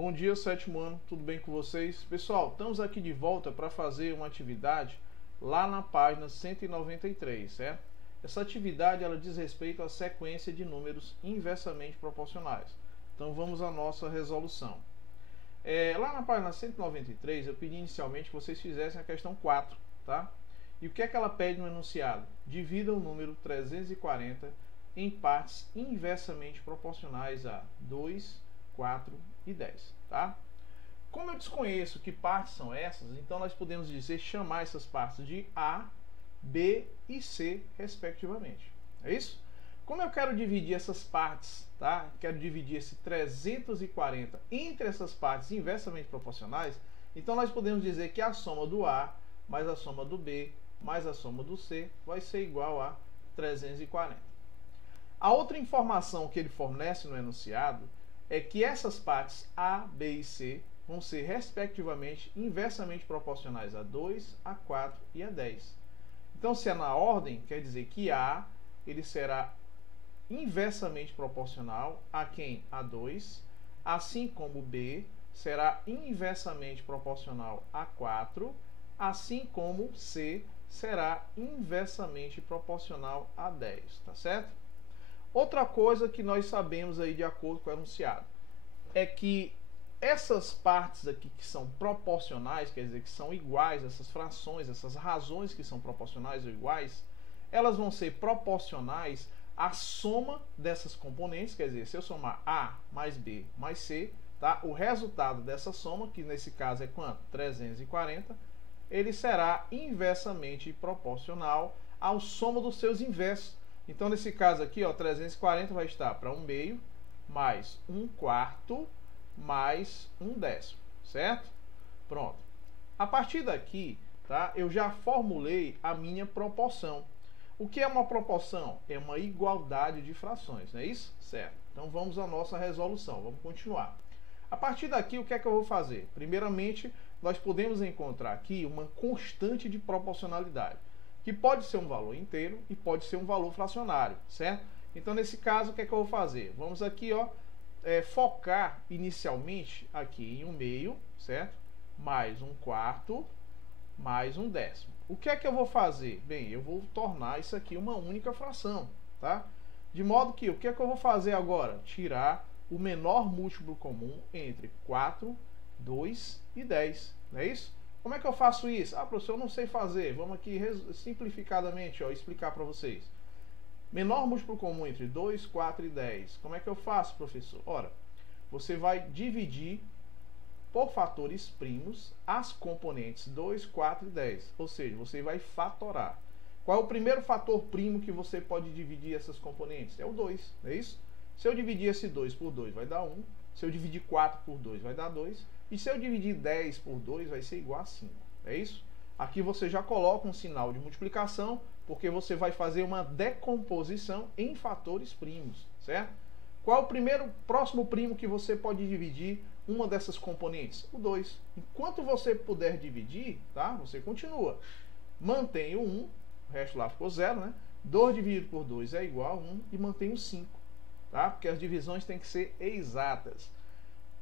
Bom dia, sétimo ano, tudo bem com vocês? Pessoal, estamos aqui de volta para fazer uma atividade lá na página 193, certo? Essa atividade ela diz respeito à sequência de números inversamente proporcionais. Então vamos à nossa resolução. Lá na página 193 eu pedi inicialmente que vocês fizessem a questão 4, tá? E o que é que ela pede no enunciado? Divida o número 340 em partes inversamente proporcionais a 2, 4 e 10, tá? Como eu desconheço que partes são essas, então nós podemos dizer, chamar essas partes de A, B e C, respectivamente. É isso? Como eu quero dividir essas partes, tá? Quero dividir esse 340 entre essas partes inversamente proporcionais, então nós podemos dizer que a soma do A mais a soma do B mais a soma do C vai ser igual a 340. A outra informação que ele fornece no enunciado é que essas partes A, B e C vão ser respectivamente inversamente proporcionais a 2, a 4 e a 10. Então, se é na ordem, quer dizer que A ele será inversamente proporcional a quem? A 2, assim como B será inversamente proporcional a 4, assim como C será inversamente proporcional a 10, tá certo? Outra coisa que nós sabemos aí de acordo com o enunciado é que essas partes aqui que são proporcionais, quer dizer que são iguais, essas frações, essas razões que são proporcionais ou iguais, elas vão ser proporcionais à soma dessas componentes, quer dizer, se eu somar A mais B mais C, tá? O resultado dessa soma, que nesse caso é quanto? 340, ele será inversamente proporcional ao soma dos seus inversos. Então, nesse caso aqui, ó, 340 vai estar para 1 meio, mais 1 quarto, mais 1 décimo, certo? Pronto. A partir daqui, tá, eu já formulei a minha proporção. O que é uma proporção? É uma igualdade de frações, não é isso? Certo. Então, vamos à nossa resolução. Vamos continuar. A partir daqui, o que é que eu vou fazer? Primeiramente, nós podemos encontrar aqui uma constante de proporcionalidade, que pode ser um valor inteiro e pode ser um valor fracionário, certo? Então, nesse caso, o que é que eu vou fazer? Vamos aqui, ó, focar inicialmente aqui em 1 meio, certo? Mais 1 quarto, mais 1 décimo. O que é que eu vou fazer? Bem, eu vou tornar isso aqui uma única fração, tá? De modo que, o que é que eu vou fazer agora? Tirar o menor múltiplo comum entre 4, 2 e 10, não é isso? Como é que eu faço isso? Ah, professor, eu não sei fazer. Vamos aqui simplificadamente, ó, explicar para vocês. Menor múltiplo comum entre 2, 4 e 10. Como é que eu faço, professor? Ora, você vai dividir por fatores primos as componentes 2, 4 e 10. Ou seja, você vai fatorar. Qual é o primeiro fator primo que você pode dividir essas componentes? É o 2, não é isso? Se eu dividir esse 2 por 2, vai dar 1. Se eu dividir 4 por 2, vai dar 2. E se eu dividir 10 por 2, vai ser igual a 5. É isso? Aqui você já coloca um sinal de multiplicação, porque você vai fazer uma decomposição em fatores primos, certo? Qual é o próximo primo que você pode dividir uma dessas componentes? O 2. Enquanto você puder dividir, tá? Você continua. Mantém o 1, o resto lá ficou 0, né? 2 dividido por 2 é igual a 1 e mantém o 5. Tá? Porque as divisões têm que ser exatas.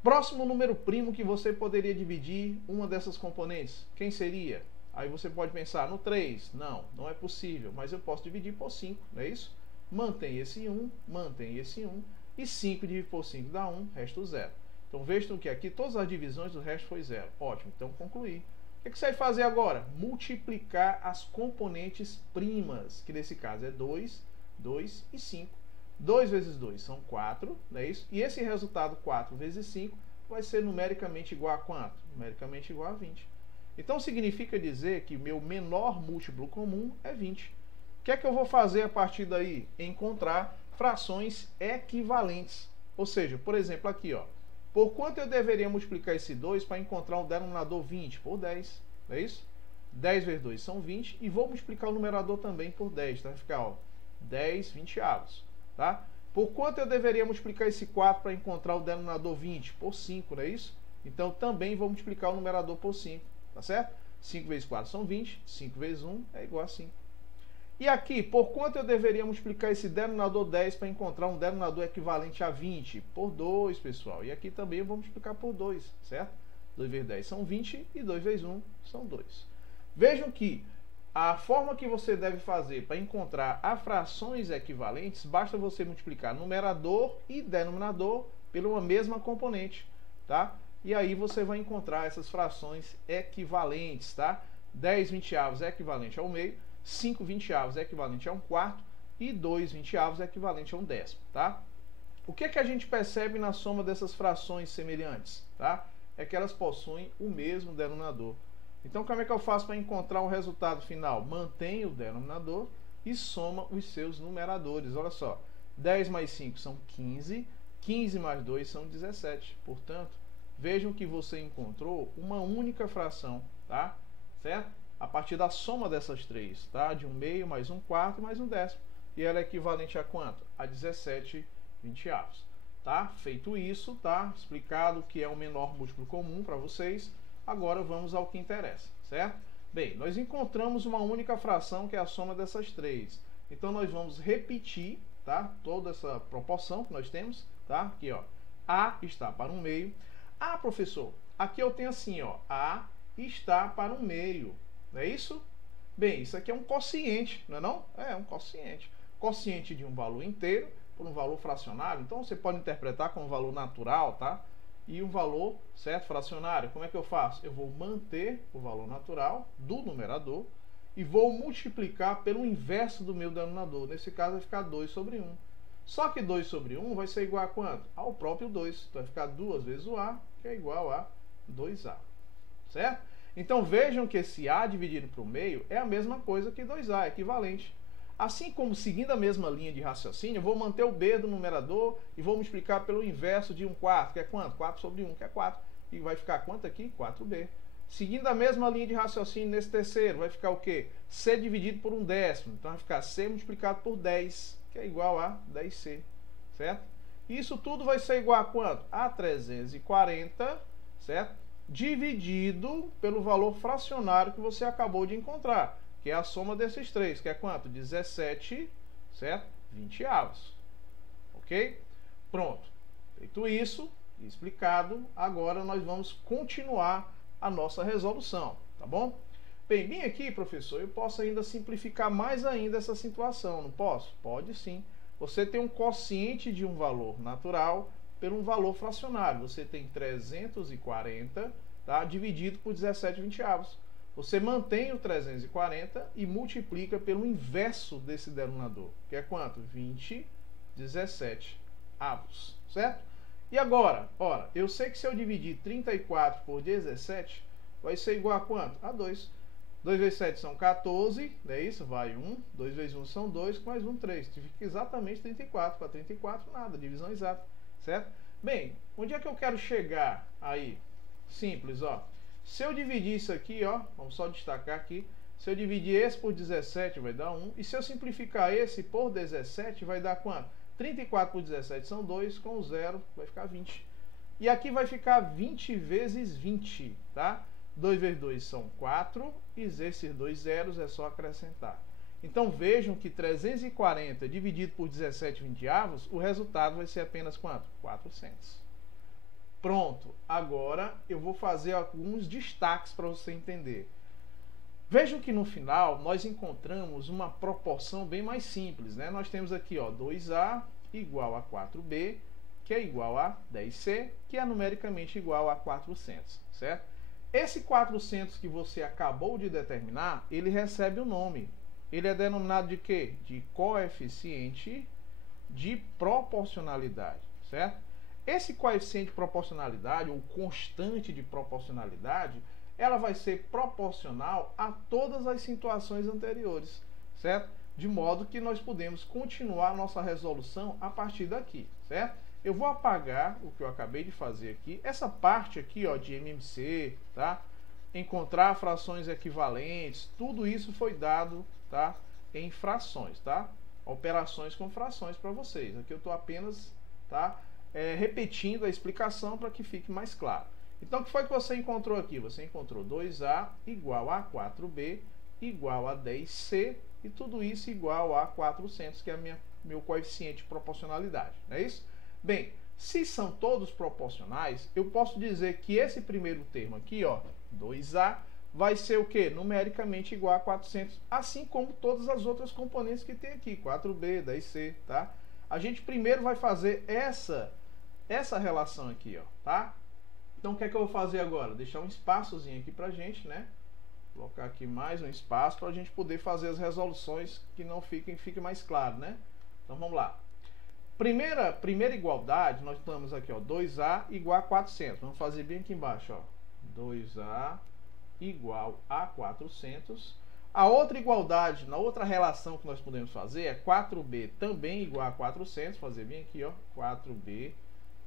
Próximo número primo que você poderia dividir uma dessas componentes, quem seria? Aí você pode pensar no 3. Não, não é possível, mas eu posso dividir por 5, não é isso? Mantém esse 1, mantém esse 1, e 5 dividido por 5 dá 1, resta o 0. Então vejam que aqui todas as divisões do resto foi 0. Ótimo, então concluí. O que você vai fazer agora? Multiplicar as componentes primas, que nesse caso é 2, 2 e 5. 2 vezes 2 são 4, não é isso? E esse resultado 4 vezes 5 vai ser numericamente igual a quanto? Numericamente igual a 20. Então significa dizer que meu menor múltiplo comum é 20. O que é que eu vou fazer a partir daí? Encontrar frações equivalentes. Ou seja, por exemplo, aqui, ó, por quanto eu deveria multiplicar esse 2 para encontrar um denominador 20? Por 10, não é isso? 10 vezes 2 são 20 e vou multiplicar o numerador também por 10, tá? Vai ficar, ó, 10 vinteavos. Tá? Por quanto eu deveria multiplicar esse 4 para encontrar o denominador 20? Por 5, não é isso? Então também vou multiplicar o numerador por 5, tá certo? 5 vezes 4 são 20, 5 vezes 1 é igual a 5. E aqui, por quanto eu deveria multiplicar esse denominador 10 para encontrar um denominador equivalente a 20? Por 2, pessoal. E aqui também eu vou multiplicar por 2, certo? 2 vezes 10 são 20 e 2 vezes 1 são 2. Vejam que a forma que você deve fazer para encontrar as frações equivalentes, basta você multiplicar numerador e denominador pela uma mesma componente, tá? E aí você vai encontrar essas frações equivalentes, tá? 10 vinteavos é equivalente ao meio, 5 vinteavos é equivalente a 1/4 e 2 vinteavos é equivalente a 1/10, tá? O que é que a gente percebe na soma dessas frações semelhantes, tá? É que elas possuem o mesmo denominador. Então, como é que eu faço para encontrar o resultado final? Mantém o denominador e soma os seus numeradores. Olha só, 10 mais 5 são 15, 15 mais 2 são 17. Portanto, vejam que você encontrou uma única fração, tá? Certo? A partir da soma dessas três, tá? De 1/2 mais 1/4 mais 1/10. E ela é equivalente a quanto? A 17 vinteavos. Tá? Feito isso, tá? Explicado que é o menor múltiplo comum para vocês. Agora vamos ao que interessa, certo? Bem, nós encontramos uma única fração que é a soma dessas três. Então nós vamos repetir, tá? Toda essa proporção que nós temos, tá? Aqui, ó. A está para 1/2. Ah, professor, aqui eu tenho assim, ó. A está para 1/2. Não é isso? Bem, isso aqui é um quociente, não é não? É um quociente. Quociente de um valor inteiro por um valor fracionário. Então você pode interpretar como um valor natural, tá? E um valor, certo, fracionário. Como é que eu faço? Eu vou manter o valor natural do numerador e vou multiplicar pelo inverso do meu denominador. Nesse caso vai ficar 2 sobre 1. Só que 2 sobre 1 vai ser igual a quanto? Ao próprio 2. Então vai ficar 2 vezes o A, que é igual a 2A. Certo? Então vejam que esse A dividido para o meio é a mesma coisa que 2A, é equivalente. Assim como, seguindo a mesma linha de raciocínio, eu vou manter o B do numerador e vou multiplicar pelo inverso de 1/4, que é quanto? 4 sobre 1, que é 4. E vai ficar quanto aqui? 4B. Seguindo a mesma linha de raciocínio nesse terceiro, vai ficar o quê? C dividido por 1/10. Então vai ficar C multiplicado por 10, que é igual a 10C. Certo? Isso tudo vai ser igual a quanto? A 340, certo? Dividido pelo valor fracionário que você acabou de encontrar, que é a soma desses três, que é quanto? 17, certo? Vinteavos. Ok? Pronto. Feito isso, explicado, agora nós vamos continuar a nossa resolução, tá bom? Bem aqui, professor, eu posso ainda simplificar mais ainda essa situação, não posso? Pode sim. Você tem um quociente de um valor natural por um valor fracionário. Você tem 340, tá? Dividido por 17 vinteavos. Você mantém o 340 e multiplica pelo inverso desse denominador, que é quanto? 20, 17 avos, certo? E agora, ora, eu sei que se eu dividir 34 por 17, vai ser igual a quanto? A 2. 2 vezes 7 são 14, não é isso? Vai 1, 2 vezes 1 são 2, mais 1, 3. Fica exatamente 34. Para 34, nada, divisão exata, certo? Bem, onde é que eu quero chegar aí? Simples, ó. Se eu dividir isso aqui, ó, vamos só destacar aqui, se eu dividir esse por 17 vai dar 1, e se eu simplificar esse por 17 vai dar quanto? 34 por 17 são 2, com 0 vai ficar 20. E aqui vai ficar 20 vezes 20, tá? 2 vezes 2 são 4, e esses dois zeros é só acrescentar. Então vejam que 340 dividido por 17 vinteavos, o resultado vai ser apenas quanto? 400. Pronto, agora eu vou fazer alguns destaques para você entender. Vejam que no final nós encontramos uma proporção bem mais simples, né? Nós temos aqui, ó, 2A igual a 4B, que é igual a 10C, que é numericamente igual a 400, certo? Esse 400 que você acabou de determinar, ele recebe o nome. Ele é denominado de quê? De coeficiente de proporcionalidade, certo? Esse coeficiente de proporcionalidade, ou constante de proporcionalidade, ela vai ser proporcional a todas as situações anteriores, certo? De modo que nós podemos continuar a nossa resolução a partir daqui, certo? Eu vou apagar o que eu acabei de fazer aqui. Essa parte aqui, ó, de MMC, tá? Encontrar frações equivalentes, tudo isso foi dado, tá? Em frações, tá? Operações com frações para vocês. Aqui eu estou apenas, tá? Repetindo a explicação para que fique mais claro. Então, o que foi que você encontrou aqui? Você encontrou 2A igual a 4B igual a 10C e tudo isso igual a 400, que é meu coeficiente de proporcionalidade, não é isso? Bem, se são todos proporcionais, eu posso dizer que esse primeiro termo aqui, ó, 2A, vai ser o que? Numericamente igual a 400, assim como todas as outras componentes que tem aqui, 4B, 10C, tá? A gente primeiro vai fazer essa relação aqui, ó, tá? Então o que é que eu vou fazer agora? Deixar um espaçozinho aqui pra gente, né? Colocar aqui mais um espaço para a gente poder fazer as resoluções que não fique mais claro, né? Então vamos lá. Primeira igualdade, nós estamos aqui, ó, 2A igual a 400. Vamos fazer bem aqui embaixo, ó. 2A igual a 400. A outra igualdade, na outra relação que nós podemos fazer é 4B também igual a 400. Fazer bem aqui, ó, 4B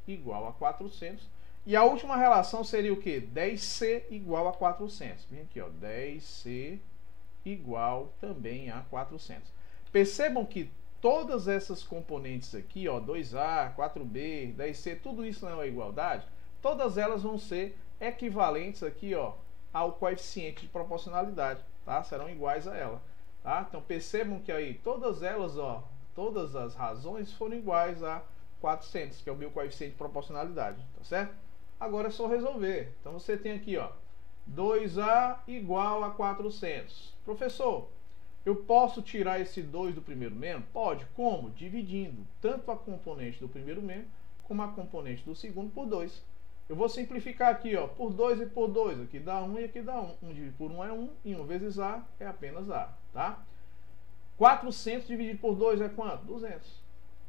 igual a 400. E a última relação seria o que? 10C igual a 400. Vem aqui, ó, 10C igual também a 400. Percebam que todas essas componentes aqui, ó, 2A, 4B, 10C, tudo isso não é uma igualdade, todas elas vão ser equivalentes aqui, ó, ao coeficiente de proporcionalidade, tá? Serão iguais a ela, tá? Então percebam que aí todas elas, ó, todas as razões foram iguais a 400, que é o meu coeficiente de proporcionalidade, tá certo? Agora é só resolver. Então você tem aqui, ó, 2A igual a 400. Professor, eu posso tirar esse 2 do primeiro membro? Pode. Como? Dividindo tanto a componente do primeiro membro como a componente do segundo por 2. Eu vou simplificar aqui, ó, por 2 e por 2. Aqui dá 1 e aqui dá 1. 1 dividido por 1 é 1 e 1 vezes A é apenas A, tá? 400 dividido por 2 é quanto? 200.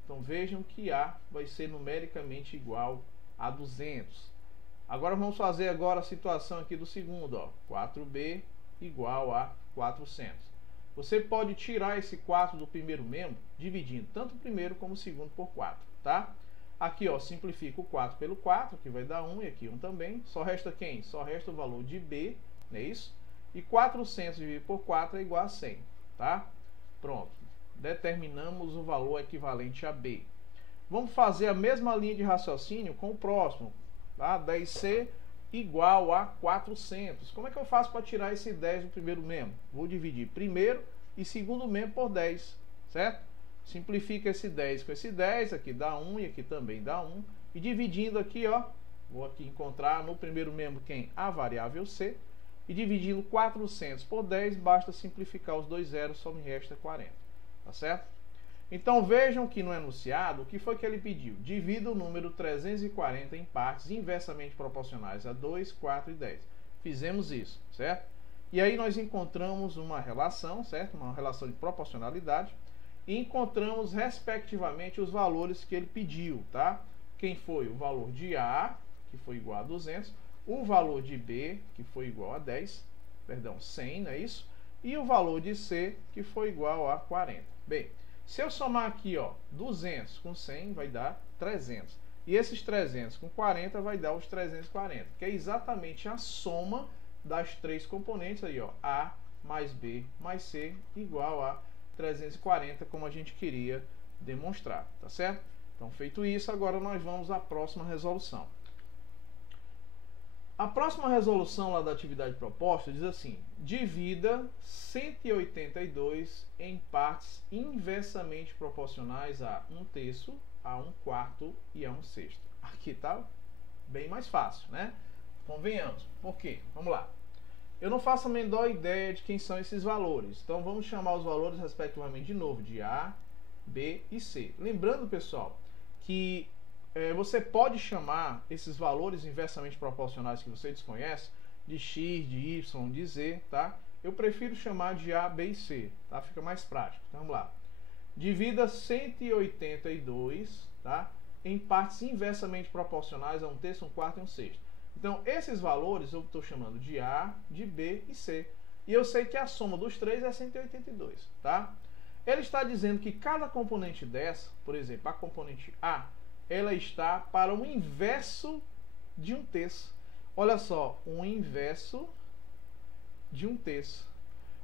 Então vejam que A vai ser numericamente igual a 200. Agora vamos fazer agora a situação aqui do segundo, ó, 4B igual a 400. Você pode tirar esse 4 do primeiro membro, dividindo tanto o primeiro como o segundo por 4, tá? Aqui, ó, simplifica o 4 pelo 4, que vai dar 1, e aqui 1 também. Só resta quem? Só resta o valor de B, não é isso? E 400 dividido por 4 é igual a 100, tá? Pronto. Determinamos o valor equivalente a B. Vamos fazer a mesma linha de raciocínio com o próximo, tá? 10C igual a 400. Como é que eu faço para tirar esse 10 do primeiro membro? Vou dividir primeiro e segundo membro por 10, certo? Simplifica esse 10 com esse 10, aqui dá 1 e aqui também dá 1. E dividindo aqui, ó, vou aqui encontrar no primeiro membro quem? A variável C. E dividindo 400 por 10, basta simplificar os dois zeros, só me resta 40, tá certo? Então vejam que no enunciado, o que foi que ele pediu? Divida o número 340 em partes inversamente proporcionais a 2, 4 e 10. Fizemos isso, certo? E aí nós encontramos uma relação, certo? Uma relação de proporcionalidade. E encontramos respectivamente os valores que ele pediu, tá? Quem foi? O valor de A, que foi igual a 200, o valor de B, que foi igual a 10, perdão, 100, não é isso? E o valor de C, que foi igual a 40. Bem, se eu somar aqui, ó, 200 com 100 vai dar 300. E esses 300 com 40 vai dar os 340, que é exatamente a soma das três componentes aí, ó, A mais B mais C igual a 340, como a gente queria demonstrar, tá certo? Então, feito isso, agora nós vamos à próxima resolução. A próxima resolução lá da atividade proposta diz assim: divida 182 em partes inversamente proporcionais a 1/3, a 1/4 e a 1/6. Aqui tá bem mais fácil, né? Convenhamos. Por quê? Vamos lá. Eu não faço a menor ideia de quem são esses valores. Então vamos chamar os valores respectivamente de novo, de A, B e C. Lembrando, pessoal, que você pode chamar esses valores inversamente proporcionais que você desconhece de X, de Y, de Z, tá? Eu prefiro chamar de A, B e C, tá? Fica mais prático. Então vamos lá. Divida 182, tá? Em partes inversamente proporcionais a 1/3, 1/4 e 1/6. Então, esses valores eu estou chamando de A, de B e C. E eu sei que a soma dos três é 182, tá? Ele está dizendo que cada componente dessa, por exemplo, a componente A, ela está para o inverso de 1/3. Olha só, o inverso de 1/3.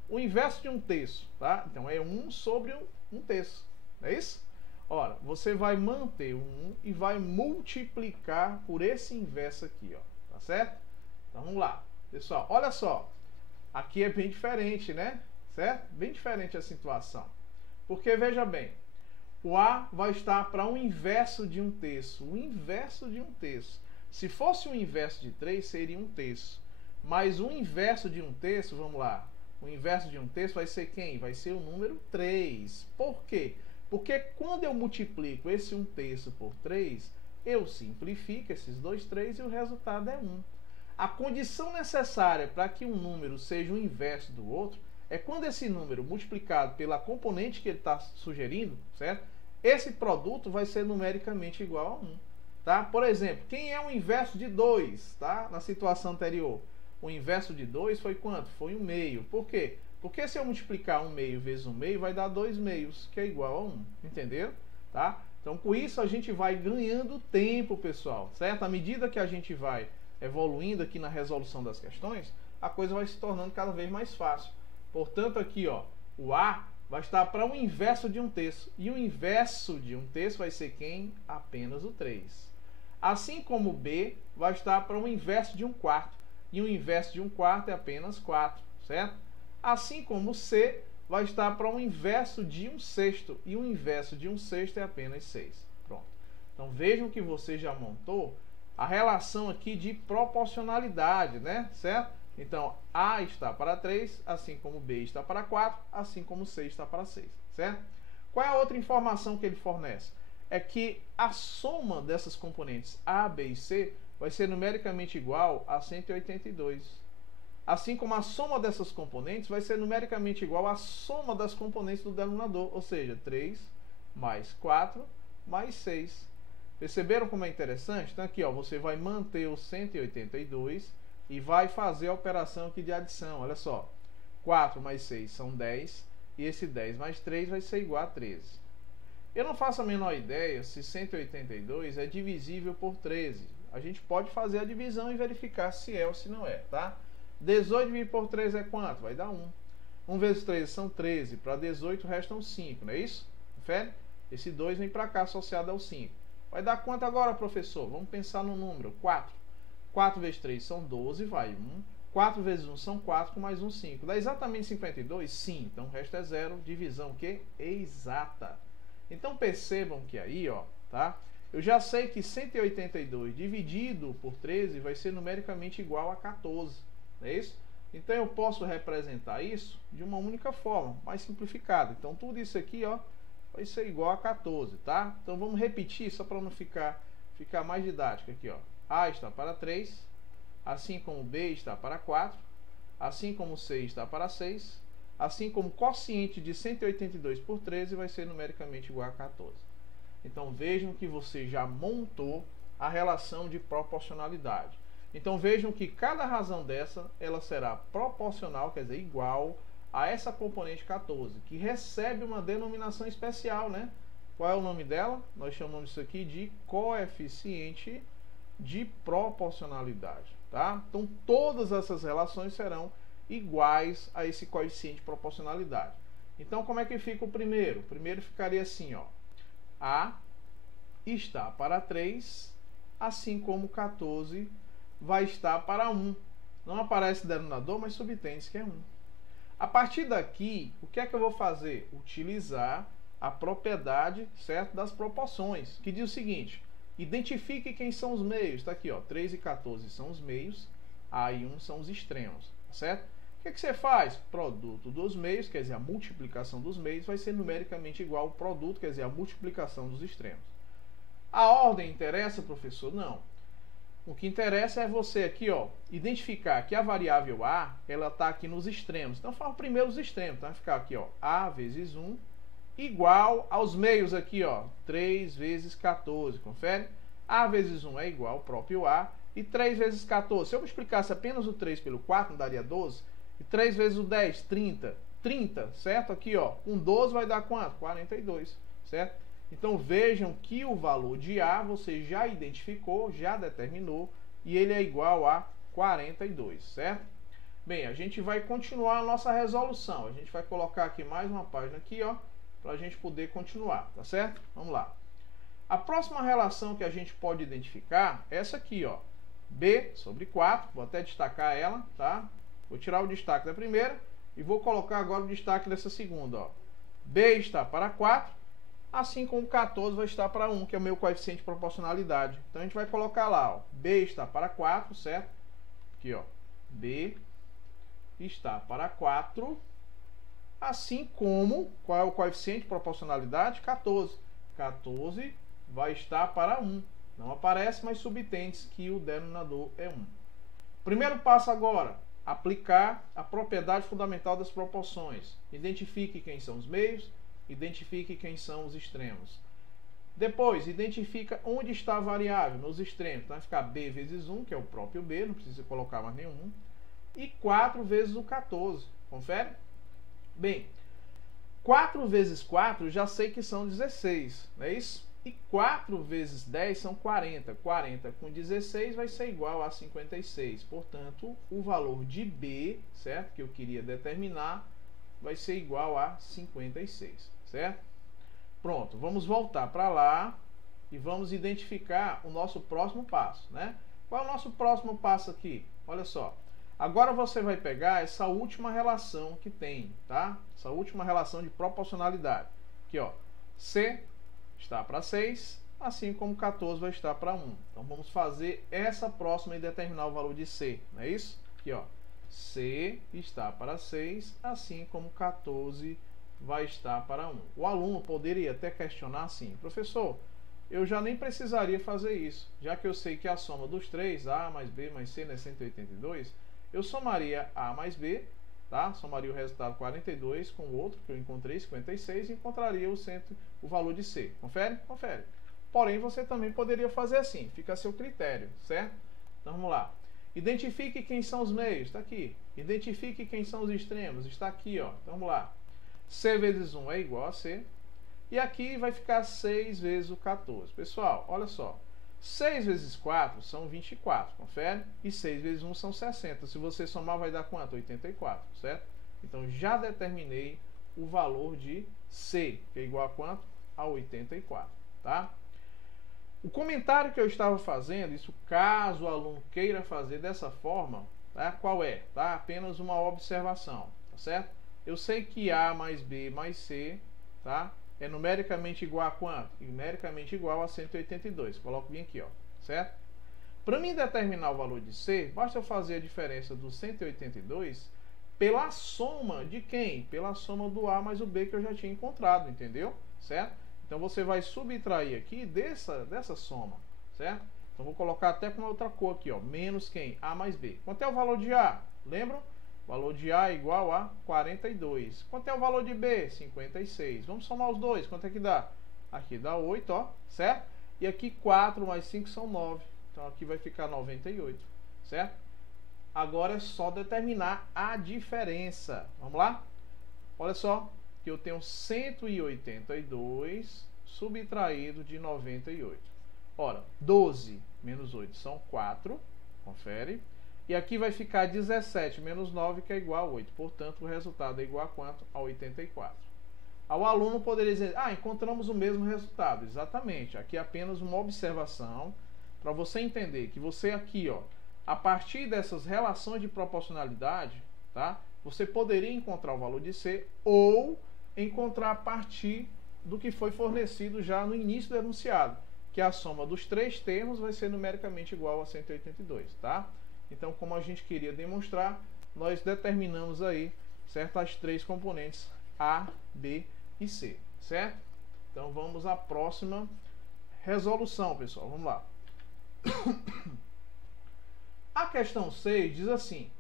O inverso de 1/3, tá? Então, é 1 sobre 1/3, não é isso? Ora, você vai manter o 1 e vai multiplicar por esse inverso aqui, ó. Tá certo? Então vamos lá. Pessoal, olha só. Aqui é bem diferente, né? certo? Bem diferente a situação. Porque, veja bem, o A vai estar para o inverso de 1/3. O inverso de 1/3. Se fosse o inverso de 3, seria 1/3. Mas o inverso de 1/3, vamos lá. O inverso de 1/3 vai ser quem? Vai ser o número 3. Por quê? Porque quando eu multiplico esse 1/3 por 3, eu simplifico esses dois 3 e o resultado é 1. A condição necessária para que um número seja o inverso do outro é quando esse número multiplicado pela componente que ele está sugerindo, certo? Esse produto vai ser numericamente igual a 1. Tá? Por exemplo, quem é o inverso de 2, tá? Na situação anterior? O inverso de 2 foi quanto? Foi 1/2. Por quê? Porque se eu multiplicar 1/2 vezes 1/2, vai dar 2/2, que é igual a 1. Entenderam? Tá? Então, com isso, a gente vai ganhando tempo, pessoal. Certo? À medida que a gente vai evoluindo aqui na resolução das questões, a coisa vai se tornando cada vez mais fácil. Portanto, aqui, ó, o A vai estar para o inverso de 1/3. E o inverso de 1/3 vai ser quem? Apenas o 3. Assim como o B vai estar para o inverso de 1/4. E o inverso de 1/4 é apenas 4, certo? Assim como o C vai estar para o inverso de 1/6. E o inverso de 1/6 é apenas 6. Pronto. Então vejam que você já montou a relação aqui de proporcionalidade, né? Certo? Então, A está para 3, assim como B está para 4, assim como C está para 6, certo? Qual é a outra informação que ele fornece? É que a soma dessas componentes A, B e C vai ser numericamente igual a 182. Assim como a soma dessas componentes vai ser numericamente igual à soma das componentes do denominador, ou seja, 3 mais 4 mais 6. Perceberam como é interessante? Então aqui, ó, você vai manter o 182 e vai fazer a operação aqui de adição. Olha só, 4 mais 6 são 10, e esse 10 mais 3 vai ser igual a 13. Eu não faço a menor ideia se 182 é divisível por 13. A gente pode fazer a divisão e verificar se é ou se não é, tá? 18 dividido por 3 é quanto? Vai dar 1. 1 vezes 13 são 13, para 18 restam 5, não é isso? Confere? Esse 2 vem para cá associado ao 5. Vai dar quanto agora, professor? Vamos pensar no número, 4. 4 vezes 3 são 12, vai 1. 4 vezes 1 são 4, com mais 1, 5. Dá exatamente 52? Sim. Então o resto é 0. Divisão que? Exata. Então percebam que aí, ó, tá? Eu já sei que 182 dividido por 13 vai ser numericamente igual a 14. Não é isso? Então eu posso representar isso de uma única forma, mais simplificada. Então tudo isso aqui, ó, vai ser igual a 14, tá? Então vamos repetir só para não ficar mais didático aqui, ó. A está para 3, assim como B está para 4, assim como C está para 6, assim como o quociente de 182 por 13 vai ser numericamente igual a 14. Então vejam que você já montou a relação de proporcionalidade. Então vejam que cada razão dessa, ela será proporcional, quer dizer, igual a essa componente 14, que recebe uma denominação especial, né? Qual é o nome dela? Nós chamamos isso aqui de coeficiente de proporcionalidade, tá? Então todas essas relações serão iguais a esse coeficiente de proporcionalidade. Então como é que fica o primeiro? O primeiro ficaria assim, ó. A está para 3, assim como 14 vai estar para 1. Não aparece denominador, mas subtende-se que é 1. A partir daqui, o que é que eu vou fazer? Utilizar a propriedade, certo, das proporções, que diz o seguinte: identifique quem são os meios. Está aqui, ó, 3 e 14 são os meios, A e 1 são os extremos, certo? O que é que você faz? Produto dos meios, quer dizer, a multiplicação dos meios, vai ser numericamente igual ao produto, quer dizer, a multiplicação dos extremos. A ordem interessa, professor? Não. O que interessa é você aqui, ó, identificar que a variável A, ela está aqui nos extremos. Então, fala primeiro os extremos. Então, vai ficar aqui, ó, A vezes 1 igual aos meios aqui, ó, 3 vezes 14. Confere? A vezes 1 é igual ao próprio A. E 3 vezes 14. Se eu multiplicasse apenas o 3 pelo 4, não daria 12? E 3 vezes o 10, 30. 30, certo? Aqui, ó, com 12 vai dar quanto? 42, certo? Então vejam que o valor de A você já identificou, já determinou, e ele é igual a 42, certo? Bem, a gente vai continuar a nossa resolução. A gente vai colocar aqui mais uma página aqui, ó, para a gente poder continuar, tá certo? Vamos lá. A próxima relação que a gente pode identificar é essa aqui, ó. B sobre 4, vou até destacar ela, tá? Vou tirar o destaque da primeira E vou colocar agora o destaque dessa segunda, ó. B está para 4, assim como 14 vai estar para 1, que é o meu coeficiente de proporcionalidade. Então a gente vai colocar lá, ó, B está para 4, certo? Aqui, ó, B está para 4, assim como, qual é o coeficiente de proporcionalidade? 14. 14 vai estar para 1. Não aparece, mas subentende-se que o denominador é 1. Primeiro passo agora, aplicar a propriedade fundamental das proporções. Identifique quem são os meios, identifique quem são os extremos. Depois, identifica onde está a variável, nos extremos. Então vai ficar B vezes 1, que é o próprio B, não precisa colocar mais nenhum. E 4 vezes o 14. Confere? Bem, 4 vezes 4 já sei que são 16, não é isso? E 4 vezes 10 são 40. 40 com 16 vai ser igual a 56. Portanto, o valor de B, certo? Que eu queria determinar, vai ser igual a 56, certo? Pronto, vamos voltar para lá e vamos identificar o nosso próximo passo, né? Qual é o nosso próximo passo aqui? Olha só. Agora você vai pegar essa última relação que tem, tá? Essa última relação de proporcionalidade. Aqui, ó. C está para 6, assim como 14 vai estar para 1. Então vamos fazer essa próxima e determinar o valor de C, não é isso? Aqui, ó. C está para 6, assim como 14 vai estar para 1. O aluno poderia até questionar assim: professor, eu já nem precisaria fazer isso, já que eu sei que a soma dos três, A mais B mais C, é 182, eu somaria A mais B, tá? Somaria o resultado 42 com o outro que eu encontrei, 56, e encontraria o valor de C. Confere? Confere. Porém, você também poderia fazer assim, fica a seu critério, certo? Então vamos lá. Identifique quem são os meios, está aqui. Identifique quem são os extremos, está aqui, ó. Então vamos lá. C vezes 1 é igual a C. E aqui vai ficar 6 vezes o 14. Pessoal, olha só. 6 vezes 4 são 24, confere? E 6 vezes 1 são 60. Se você somar, vai dar quanto? 84, certo? Então, já determinei o valor de C, que é igual a quanto? A 84, tá? O comentário que eu estava fazendo, isso caso o aluno queira fazer dessa forma, tá? Qual é? Tá? Apenas uma observação, tá certo? Eu sei que A mais B mais C, tá? É numericamente igual a quanto? Numericamente igual a 182. Coloco bem aqui, ó, certo? Para mim determinar o valor de C, basta eu fazer a diferença do 182 pela soma de quem? Pela soma do A mais o B que eu já tinha encontrado, entendeu? Certo? Então você vai subtrair aqui dessa soma, certo? Então vou colocar até com outra cor aqui, ó, menos quem? A mais B. Quanto é o valor de A? Lembram? O valor de A é igual a 42. Quanto é o valor de B? 56. Vamos somar os dois. Quanto é que dá? Aqui dá 8, ó, certo? E aqui 4 mais 5 são 9. Então aqui vai ficar 98, certo? Agora é só determinar a diferença. Vamos lá? Olha só, que eu tenho 182 subtraído de 98. Ora, 12 menos 8 são 4. Confere. E aqui vai ficar 17 menos 9, que é igual a 8. Portanto, o resultado é igual a quanto? A 84. Ao aluno poderia dizer, encontramos o mesmo resultado. Exatamente. Aqui é apenas uma observação para você entender que você aqui, ó, a partir dessas relações de proporcionalidade, tá? Você poderia encontrar o valor de C ou encontrar a partir do que foi fornecido já no início do enunciado, que a soma dos três termos vai ser numericamente igual a 182, tá? Então, como a gente queria demonstrar, nós determinamos aí, certo, as três componentes A, B e C, certo? Então, vamos à próxima resolução, pessoal. Vamos lá. A questão 6 diz assim: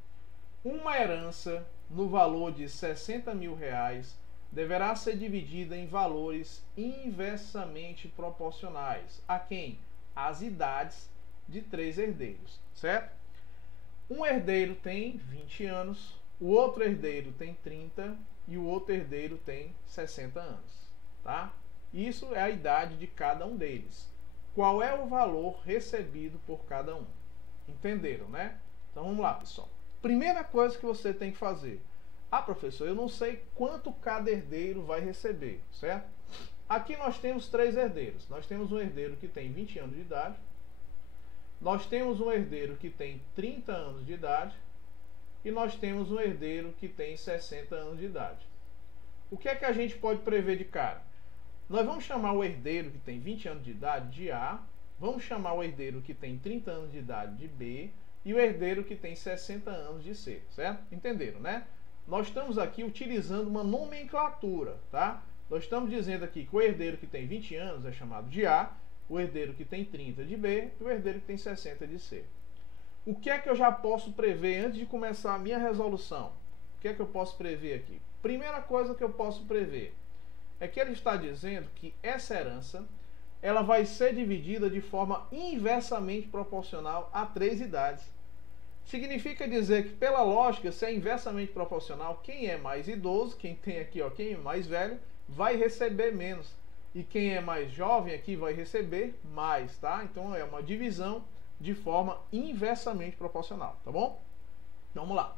uma herança no valor de 60 mil reais deverá ser dividida em valores inversamente proporcionais. A quem? As idades de 3 herdeiros, certo? Um herdeiro tem 20 anos, o outro herdeiro tem 30 e o outro herdeiro tem 60 anos, tá? Isso é a idade de cada um deles. Qual é o valor recebido por cada um? Entenderam, né? Então vamos lá, pessoal. Primeira coisa que você tem que fazer. Professor, eu não sei quanto cada herdeiro vai receber, certo? Aqui nós temos 3 herdeiros. Nós temos um herdeiro que tem 20 anos de idade. Nós temos um herdeiro que tem 30 anos de idade e nós temos um herdeiro que tem 60 anos de idade. O que é que a gente pode prever de cara? Nós vamos chamar o herdeiro que tem 20 anos de idade de A, vamos chamar o herdeiro que tem 30 anos de idade de B e o herdeiro que tem 60 anos de C, certo? Entenderam, né? Nós estamos aqui utilizando uma nomenclatura, tá? Nós estamos dizendo aqui que o herdeiro que tem 20 anos é chamado de A, o herdeiro que tem 30 de B e o herdeiro que tem 60 de C. O que é que eu já posso prever antes de começar a minha resolução? O que é que eu posso prever aqui? Primeira coisa que eu posso prever é que ele está dizendo que essa herança ela vai ser dividida de forma inversamente proporcional a 3 idades. Significa dizer que, pela lógica, se é inversamente proporcional, quem é mais idoso, quem tem aqui, ó, quem é mais velho, vai receber menos. E quem é mais jovem aqui vai receber mais, tá? Então é uma divisão de forma inversamente proporcional, tá bom? Vamos lá.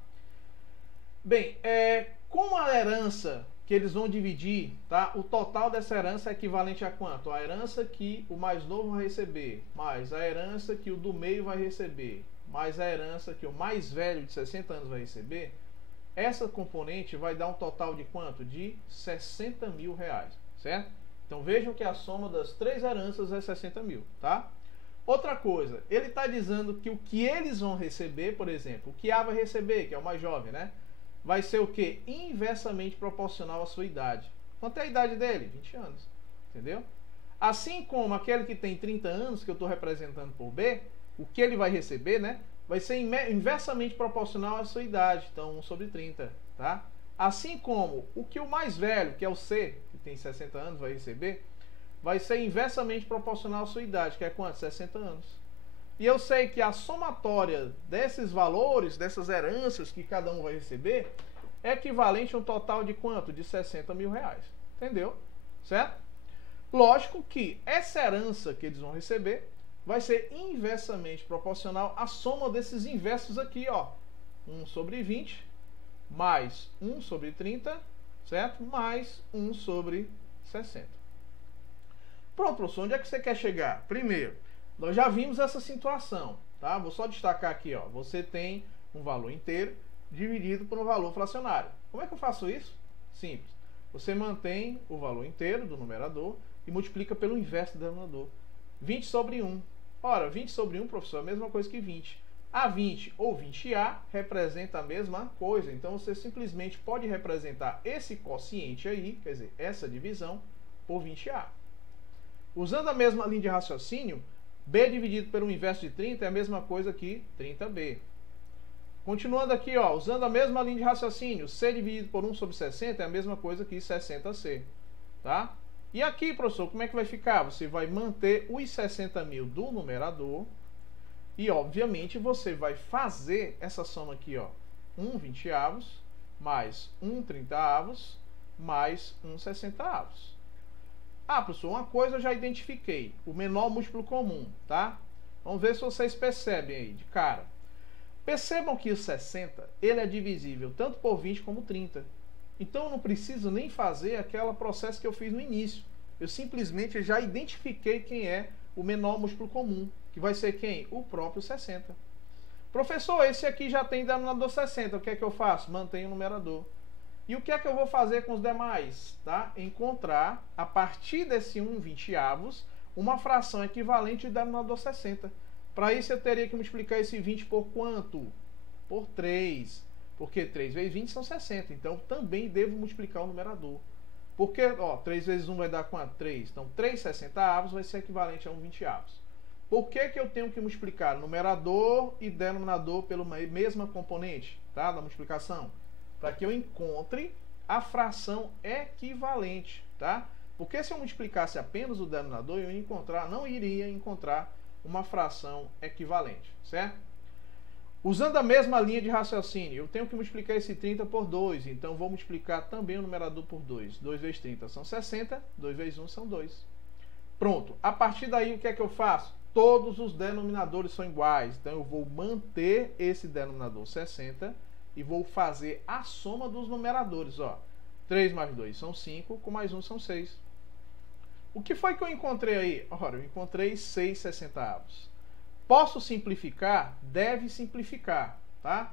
Bem, como a herança que eles vão dividir, tá? O total dessa herança é equivalente a quanto? A herança que o mais novo vai receber, mais a herança que o do meio vai receber, mais a herança que o mais velho de 60 anos vai receber. Essa componente vai dar um total de quanto? De 60 mil reais, certo? Então vejam que a soma das 3 heranças é 60 mil, tá? Outra coisa, ele está dizendo que o que eles vão receber, por exemplo, o que A vai receber, que é o mais jovem, né? Vai ser o que? Inversamente proporcional à sua idade. Quanto é a idade dele? 20 anos. Entendeu? Assim como aquele que tem 30 anos, que eu estou representando por B, o que ele vai receber, né? Vai ser inversamente proporcional à sua idade. Então, 1 sobre 30. Tá? Assim como o que o mais velho, que é o C, que tem 60 anos, vai receber, vai ser inversamente proporcional à sua idade, que é quanto? 60 anos. E eu sei que a somatória desses valores, dessas heranças que cada um vai receber, é equivalente a um total de quanto? De 60 mil reais. Entendeu? Certo? Lógico que essa herança que eles vão receber vai ser inversamente proporcional à soma desses inversos aqui, ó. 1 sobre 20, mais 1 sobre 30, certo? Mais 1 sobre 60. Pronto, professor, onde é que você quer chegar? Primeiro, nós já vimos essa situação, tá? Vou só destacar aqui, ó. Você tem um valor inteiro dividido por um valor fracionário. Como é que eu faço isso? Simples. Você mantém o valor inteiro do numerador e multiplica pelo inverso do denominador. 20 sobre 1. Ora, 20 sobre 1, professor, é a mesma coisa que 20. A 20 ou 20A representa a mesma coisa. Então, você simplesmente pode representar esse quociente aí, quer dizer, essa divisão, por 20A. Usando a mesma linha de raciocínio, B dividido pelo inverso de 30 é a mesma coisa que 30B. Continuando aqui, ó, usando a mesma linha de raciocínio, C dividido por 1 sobre 60 é a mesma coisa que 60C. Tá? E aqui, professor, como é que vai ficar? Você vai manter os 60 mil do numerador e, obviamente, você vai fazer essa soma aqui, ó, 1 20avos mais 1 30avos mais 1 60avos. Ah, professor, uma coisa eu já identifiquei, o menor múltiplo comum, tá? Vamos ver se vocês percebem aí, de cara. Percebam que o 60, ele é divisível tanto por 20 como 30. Então eu não preciso nem fazer aquele processo que eu fiz no início. Eu simplesmente já identifiquei quem é o menor múltiplo comum, que vai ser quem? O próprio 60. Professor, esse aqui já tem denominador 60, o que é que eu faço? Mantenho o numerador. E o que é que eu vou fazer com os demais? Tá? Encontrar, a partir desse 1 20avos, uma fração equivalente de denominador 60. Para isso eu teria que multiplicar esse 20 por quanto? Por 3. Porque 3 vezes 20 são 60. Então também devo multiplicar o numerador. Porque, ó, 3 vezes 1 vai dar quanto? 3. Então 3 60avos vai ser equivalente a 1 20avos. Por que que eu tenho que multiplicar numerador e denominador pela mesma componente, tá? Da multiplicação? Para que eu encontre a fração equivalente, tá? Porque se eu multiplicasse apenas o denominador, eu não iria encontrar uma fração equivalente, certo? Usando a mesma linha de raciocínio, eu tenho que multiplicar esse 30 por 2, então vou multiplicar também o numerador por 2. 2 vezes 30 são 60, 2 vezes 1 são 2. Pronto, a partir daí o que é que eu faço? Todos os denominadores são iguais, então eu vou manter esse denominador 60 e vou fazer a soma dos numeradores, ó. 3 mais 2 são 5, com mais 1 são 6. O que foi que eu encontrei aí? Ora, eu encontrei 6 60avos. Posso simplificar? Deve simplificar, tá?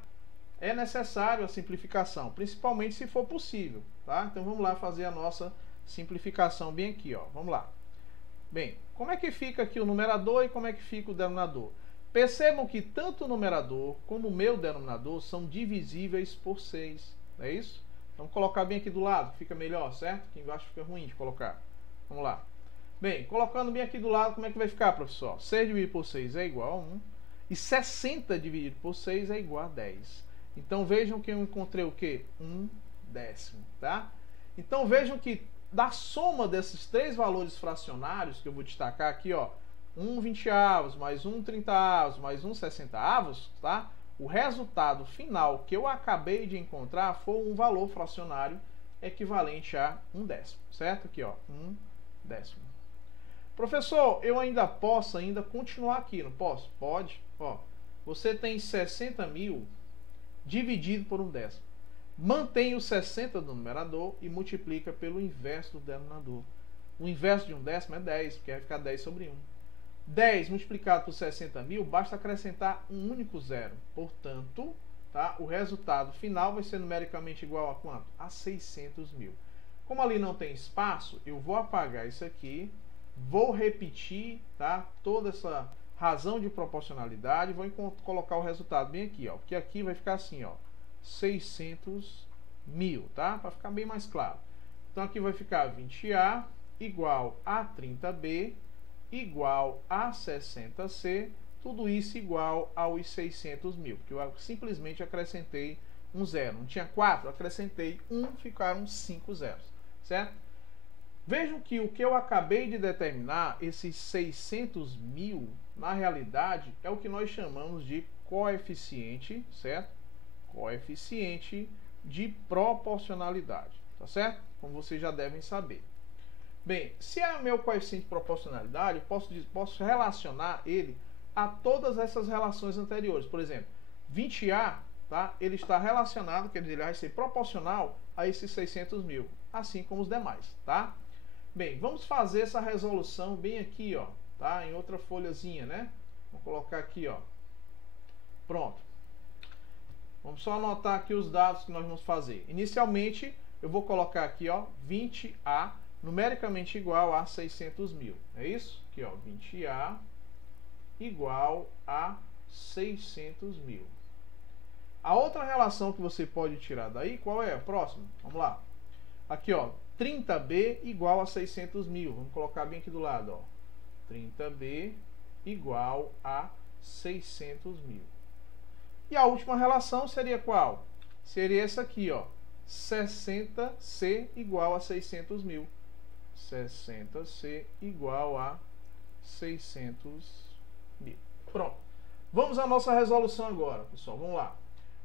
é necessário a simplificação, principalmente se for possível, tá? Então vamos lá fazer a nossa simplificação bem aqui, ó. Vamos lá. Bem, como é que fica aqui o numerador e como é que fica o denominador? Percebam que tanto o numerador como o meu denominador são divisíveis por 6, não é isso? Vamos colocar bem aqui do lado, fica melhor, certo? Aqui embaixo fica ruim de colocar. Vamos lá. Bem, colocando bem aqui do lado, como é que vai ficar, professor? 6 dividido por 6 é igual a 1. E 60 dividido por 6 é igual a 10. Então vejam que eu encontrei o quê? 1/10, tá? Então vejam que da soma desses três valores fracionários, que eu vou destacar aqui, ó, 1/20, mais 1/30, mais 1/60, tá? O resultado final que eu acabei de encontrar foi um valor fracionário equivalente a 1/10, certo? Aqui, ó, 1/10. Professor, eu ainda posso continuar aqui, não posso? Pode. Ó, você tem 60.000 dividido por 1/10. Mantém o 60 do numerador e multiplica pelo inverso do denominador. O inverso de 1/10 é 10, porque vai ficar 10 sobre 1. 10 multiplicado por 60.000, basta acrescentar um único zero. Portanto, tá, o resultado final vai ser numericamente igual a quanto? A 600.000. Como ali não tem espaço, eu vou apagar isso aqui, vou repetir, tá, toda essa razão de proporcionalidade, vou colocar o resultado bem aqui, ó, porque aqui vai ficar assim, ó, 600.000, tá? Para ficar bem mais claro. Então aqui vai ficar 20A igual a 30B igual a 60C, tudo isso igual aos 600.000, porque eu simplesmente acrescentei um zero. Não tinha 4, acrescentei 1, ficaram 5 zeros, certo? Vejam que o que eu acabei de determinar, esses 600.000, na realidade, é o que nós chamamos de coeficiente, certo? Coeficiente de proporcionalidade, tá certo? Como vocês já devem saber. Bem, se é o meu coeficiente de proporcionalidade, eu posso relacionar ele a todas essas relações anteriores. Por exemplo, 20A, tá? Ele está relacionado, quer dizer, ele vai ser proporcional a esses 600.000, assim como os demais, tá? Bem, vamos fazer essa resolução bem aqui, ó, tá? Em outra folhazinha, né? Vou colocar aqui, ó. Pronto. Vamos só anotar aqui os dados que nós vamos fazer. Inicialmente, eu vou colocar aqui, ó, 20A numericamente igual a 600.000. É isso? Aqui, ó, 20A igual a 600.000. A outra relação que você pode tirar daí, qual é? Próximo. Vamos lá. Aqui, ó, 30B igual a 600.000. Vamos colocar bem aqui do lado, ó. 30B igual a 600.000. E a última relação seria qual? Seria essa aqui, ó. 60C igual a 600.000. 60C igual a 600.000. Pronto. Vamos à nossa resolução agora, pessoal. Vamos lá.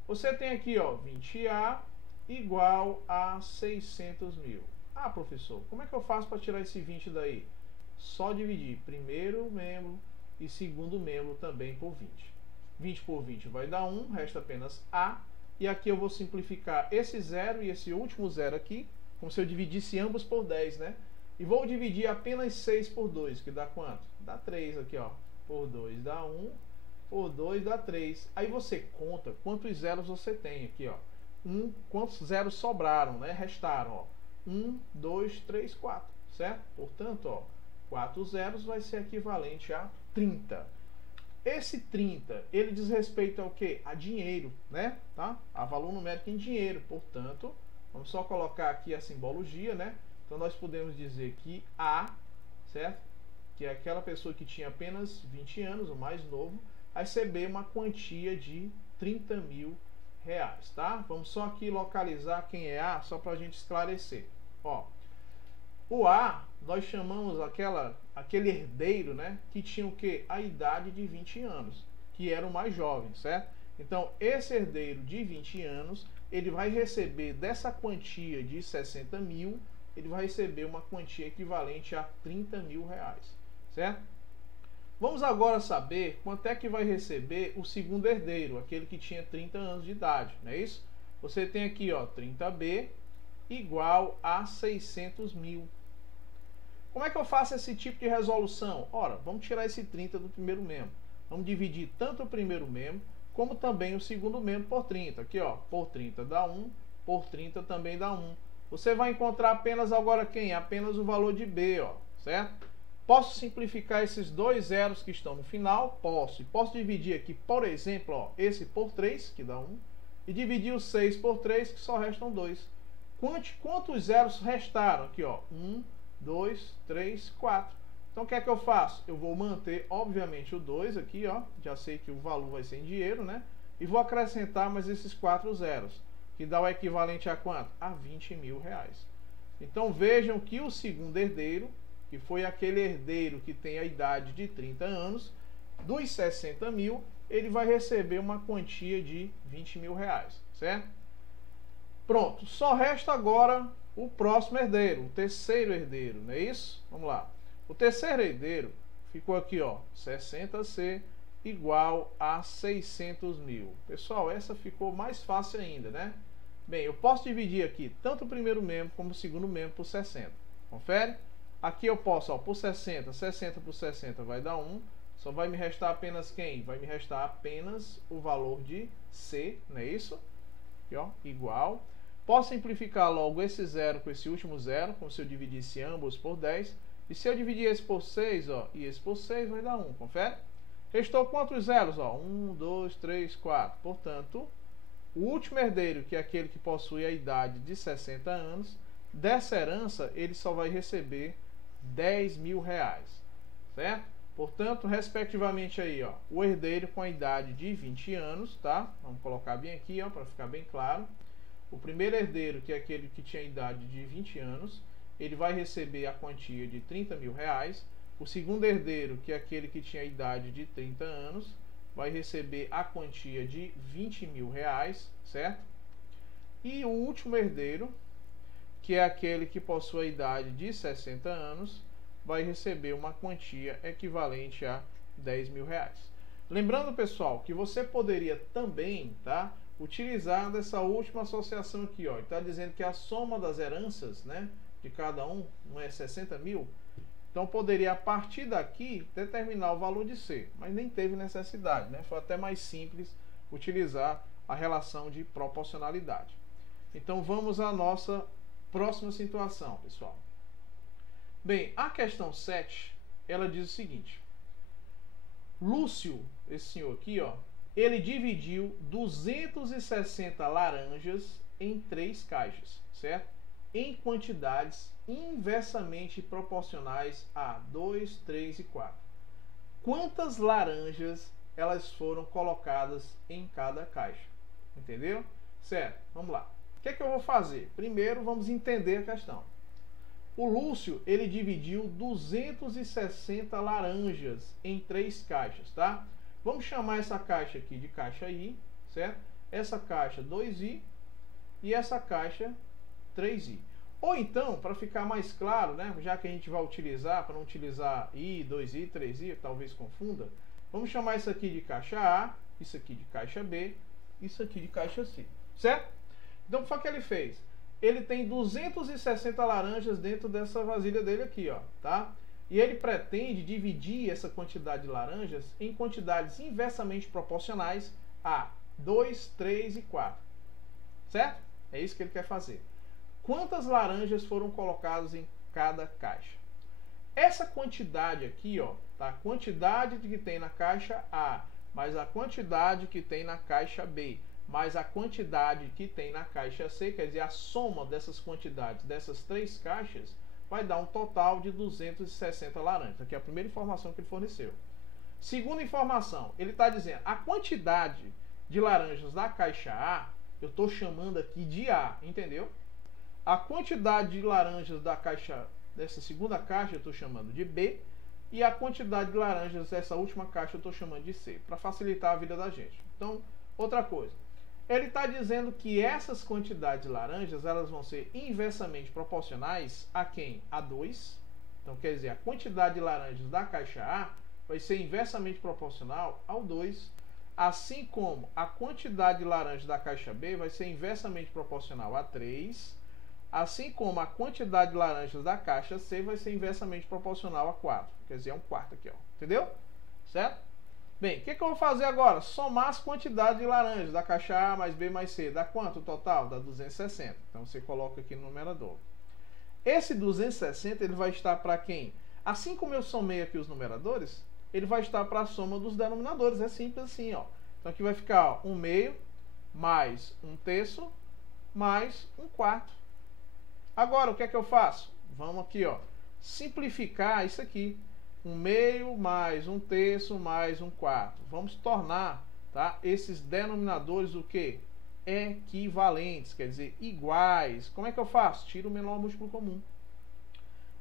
Você tem aqui, ó, 20A igual a 600.000. Ah, professor, como é que eu faço para tirar esse 20 daí? Só dividir primeiro membro e segundo membro também por 20. 20 por 20 vai dar 1, resta apenas A. E aqui eu vou simplificar esse zero e esse último zero aqui, como se eu dividisse ambos por 10, né? E vou dividir apenas 6 por 2, que dá quanto? Dá 3 aqui, ó. Por 2 dá 1, por 2 dá 3. Aí você conta quantos zeros você tem aqui, ó. Quantos zeros sobraram, né? Restaram, ó. 1, 2, 3, 4, certo? Portanto, ó, 4 zeros vai ser equivalente a 30. Esse 30, ele diz respeito ao quê? A dinheiro, né? Tá? A valor numérico em dinheiro. Portanto, vamos só colocar aqui a simbologia, né? Então, nós podemos dizer que A, certo? Que é aquela pessoa que tinha apenas 20 anos, o mais novo, vai receber uma quantia de 30.000 reais, tá? Vamos só aqui localizar quem é A, só para a gente esclarecer. Ó, o A, nós chamamos aquele herdeiro, né, que tinha o quê? A idade de 20 anos, que era o mais jovem, certo? Então, esse herdeiro de 20 anos, ele vai receber dessa quantia de 60.000, ele vai receber uma quantia equivalente a 30.000 reais, certo? Vamos agora saber quanto é que vai receber o segundo herdeiro, aquele que tinha 30 anos de idade, não é isso? Você tem aqui, ó, 30B igual a 600.000. Como é que eu faço esse tipo de resolução? Ora, vamos tirar esse 30 do primeiro membro. Vamos dividir tanto o primeiro membro como também o segundo membro por 30. Aqui, ó, por 30 dá 1, por 30 também dá 1. Você vai encontrar apenas agora quem? Apenas o valor de B, ó, certo? Posso simplificar esses dois zeros que estão no final? Posso. E posso dividir aqui, por exemplo, ó, esse por 3, que dá 1, e dividir o 6 por 3, que só restam 2. Quantos zeros restaram? Aqui, ó, 1, 2, 3, 4. Então, o que é que eu faço? Eu vou manter, obviamente, o 2 aqui, ó. Já sei que o valor vai ser em dinheiro, né? E vou acrescentar mais esses 4 zeros, que dá o equivalente a quanto? A 20 mil reais. Então, vejam que o segundo herdeiro, que foi aquele herdeiro que tem a idade de 30 anos, dos 60 mil, ele vai receber uma quantia de 20 mil reais, certo? Pronto, só resta agora o próximo herdeiro, o terceiro herdeiro, não é isso? Vamos lá. O terceiro herdeiro ficou aqui, ó, 60C igual a 600 mil. Pessoal, essa ficou mais fácil ainda, né? Bem, eu posso dividir aqui tanto o primeiro membro como o segundo membro por 60. Confere? Aqui eu posso, ó, por 60, 60 por 60 vai dar 1. Só vai me restar apenas quem? Vai me restar apenas o valor de C, não é isso? Aqui, ó, igual. Posso simplificar logo esse zero com esse último zero, como se eu dividisse ambos por 10. E se eu dividir esse por 6, ó, e esse por 6, vai dar 1, confere? Restou quantos zeros? Ó? 1, 2, 3, 4. Portanto, o último herdeiro, que é aquele que possui a idade de 60 anos, dessa herança ele só vai receber 10 mil reais, certo? Portanto, respectivamente aí, ó, o herdeiro com a idade de 20 anos, tá? Vamos colocar bem aqui, ó, para ficar bem claro. O primeiro herdeiro, que é aquele que tinha a idade de 20 anos, ele vai receber a quantia de 30 mil reais. O segundo herdeiro, que é aquele que tinha a idade de 30 anos, vai receber a quantia de 20 mil reais, certo? E o último herdeiro, que é aquele que possui a idade de 60 anos, vai receber uma quantia equivalente a 10 mil reais. Lembrando, pessoal, que você poderia também, tá, utilizar dessa última associação aqui, ó. Está dizendo que a soma das heranças, né, de cada um não é 60 mil. Então poderia, a partir daqui, determinar o valor de C, mas nem teve necessidade, né? Foi até mais simples utilizar a relação de proporcionalidade. Então vamos à nossa próxima situação, pessoal. Bem, a questão 7, ela diz o seguinte: Lúcio, esse senhor aqui, ó, ele dividiu 260 laranjas em 3 caixas, certo? Em quantidades inversamente proporcionais a 2, 3 e 4. Quantas laranjas elas foram colocadas em cada caixa? Entendeu? Certo, vamos lá. O que é que eu vou fazer? Primeiro vamos entender a questão. O Lúcio, ele dividiu 260 laranjas em 3 caixas, tá? Vamos chamar essa caixa aqui de caixa I, certo? Essa caixa 2I e essa caixa 3I. Ou então, para ficar mais claro, né, já que a gente vai utilizar, para não utilizar I, 2I, 3I, talvez confunda, vamos chamar isso aqui de caixa A, isso aqui de caixa B, isso aqui de caixa C, certo? Então, o que foi que ele fez? Ele tem 260 laranjas dentro dessa vasilha dele aqui, ó, tá? E ele pretende dividir essa quantidade de laranjas em quantidades inversamente proporcionais a 2, 3 e 4, certo? É isso que ele quer fazer. Quantas laranjas foram colocadas em cada caixa? Essa quantidade aqui, ó, tá? A quantidade que tem na caixa A, mais a quantidade que tem na caixa B, mais a quantidade que tem na caixa C, quer dizer, a soma dessas quantidades dessas 3 caixas vai dar um total de 260 laranjas. Aqui é a primeira informação que ele forneceu. Segunda informação, ele está dizendo a quantidade de laranjas da caixa A, eu estou chamando aqui de A, entendeu? A quantidade de laranjas da caixa, dessa segunda caixa, eu estou chamando de B. E a quantidade de laranjas dessa última caixa eu estou chamando de C, para facilitar a vida da gente. Então, outra coisa. Ele está dizendo que essas quantidades de laranjas, elas vão ser inversamente proporcionais a quem? A 2. Então, quer dizer, a quantidade de laranjas da caixa A vai ser inversamente proporcional ao 2. Assim como a quantidade de laranjas da caixa B vai ser inversamente proporcional a 3. Assim como a quantidade de laranjas da caixa C vai ser inversamente proporcional a 4. Quer dizer, é um quarto aqui, ó. Entendeu? Certo? Bem, o que eu vou fazer agora? Somar as quantidades de laranjas da caixa A mais B mais C. Dá quanto o total? Dá 260. Então você coloca aqui no numerador. Esse 260 ele vai estar para quem? Assim como eu somei aqui os numeradores, ele vai estar para a soma dos denominadores. É simples assim, ó. Então aqui vai ficar 1/2 mais 1/3 mais 1/4. Agora, o que é que eu faço? Vamos aqui, ó, simplificar isso aqui. 1/2 mais 1/3 mais 1/4. Vamos tornar, tá, esses denominadores o quê? Equivalentes, quer dizer, iguais. Como é que eu faço? Tiro o menor múltiplo comum.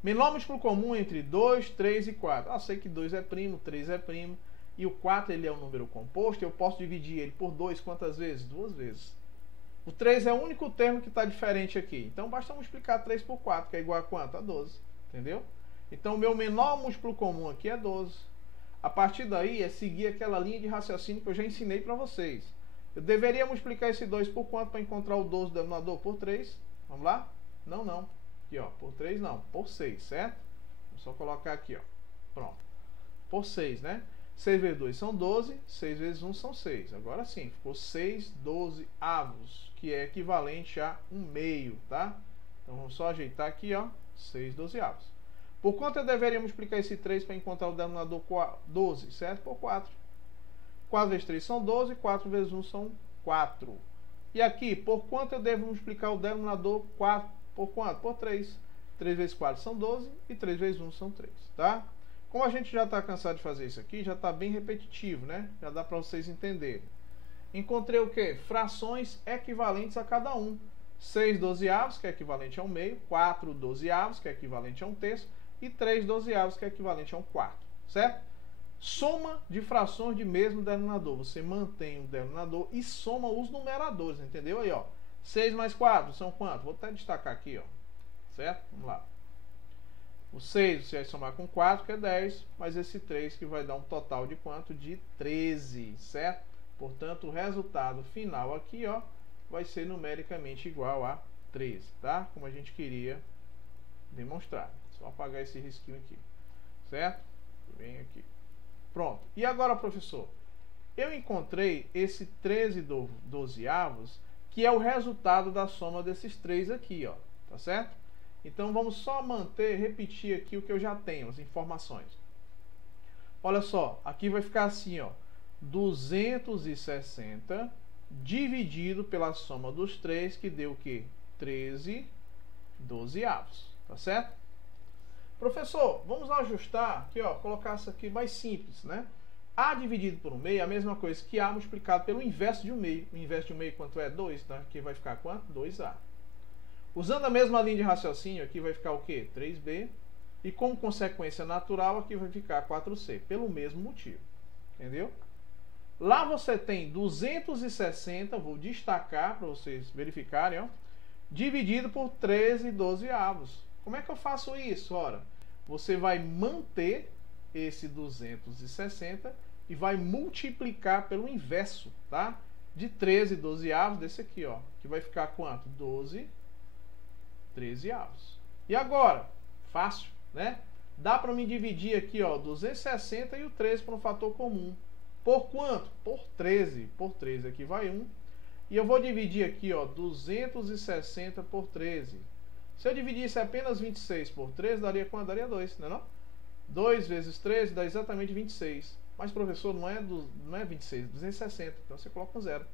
Menor múltiplo comum entre 2, 3 e 4. Eu sei que 2 é primo, 3 é primo, e o 4 ele é um número composto, eu posso dividir ele por 2 quantas vezes? 2 vezes. O 3 é o único termo que está diferente aqui. Então basta multiplicar 3 por 4, que é igual a quanto? A 12. Entendeu? Então o meu menor múltiplo comum aqui é 12. A partir daí é seguir aquela linha de raciocínio que eu já ensinei para vocês. Eu deveria multiplicar esse 2 por quanto para encontrar o 12 do denominador? Por 3. Vamos lá? Não, não. Aqui, ó. Por 3 não. Por 6, certo? Vou só colocar aqui, ó. Pronto. Por 6, né? 6 vezes 2 são 12. 6 vezes 1 são 6. Agora sim, ficou 6/12avos, que é equivalente a 1/2, tá? Então vamos só ajeitar aqui, ó. 6/12avos. Por quanto eu deveria multiplicar esse 3 para encontrar o denominador 12, certo? Por 4. 4 vezes 3 são 12, 4 vezes 1 são 4. E aqui, por quanto eu devo multiplicar o denominador 4? Por quanto? Por 3. 3 vezes 4 são 12 e 3 vezes 1 são 3, tá? Como a gente já está cansado de fazer isso aqui, já está bem repetitivo, né? Já dá para vocês entenderem. Encontrei o quê? Frações equivalentes a cada um. 6/12avos, que é equivalente a 1/2, 4/12avos, que é equivalente a 1/3, e 3/12avos, que é equivalente a 1/4, certo? Soma de frações de mesmo denominador. Você mantém o denominador e soma os numeradores, entendeu? Aí, ó. 6 mais 4 são quanto? Vou até destacar aqui, ó. Certo? Vamos lá. O 6 você vai somar com 4, que é 10, mas esse 3 que vai dar um total de quanto? De 13, certo? Portanto, o resultado final aqui, ó, vai ser numericamente igual a 13, tá? Como a gente queria demonstrar. Só apagar esse risquinho aqui, certo? Vem aqui. Pronto. E agora, professor, eu encontrei esse 13/12avos, que é o resultado da soma desses três aqui, ó, tá certo? Então vamos só repetir aqui o que eu já tenho, as informações. Olha só, aqui vai ficar assim, ó, 260 dividido pela soma dos três, que deu o quê? 13/12avos, tá certo? Professor, vamos ajustar aqui, ó, colocar isso aqui mais simples, né? A dividido por 1/2 é a mesma coisa que A multiplicado pelo inverso de 1/2. O inverso de 1/2 quanto é? 2, tá? Aqui vai ficar quanto? 2A. Usando a mesma linha de raciocínio, aqui vai ficar o quê? 3B. E como consequência natural, aqui vai ficar 4C, pelo mesmo motivo. Entendeu? Lá você tem 260, vou destacar para vocês verificarem, ó, dividido por 13/12avos. Como é que eu faço isso? Ora, você vai manter esse 260 e vai multiplicar pelo inverso, tá? De 13/12avos desse aqui, ó, que vai ficar quanto? 12/13avos. E agora? Fácil, né? Dá para me dividir aqui, ó, 260 e o 13 por um fator comum. Por quanto? Por 13. Por 13 aqui vai 1. E eu vou dividir aqui, ó, 260 por 13. Se eu dividisse apenas 26 por 13, daria quanto? Daria 2, não é não? 2 vezes 13 dá exatamente 26. Mas, professor, não é 26, 260. Então você coloca um 0.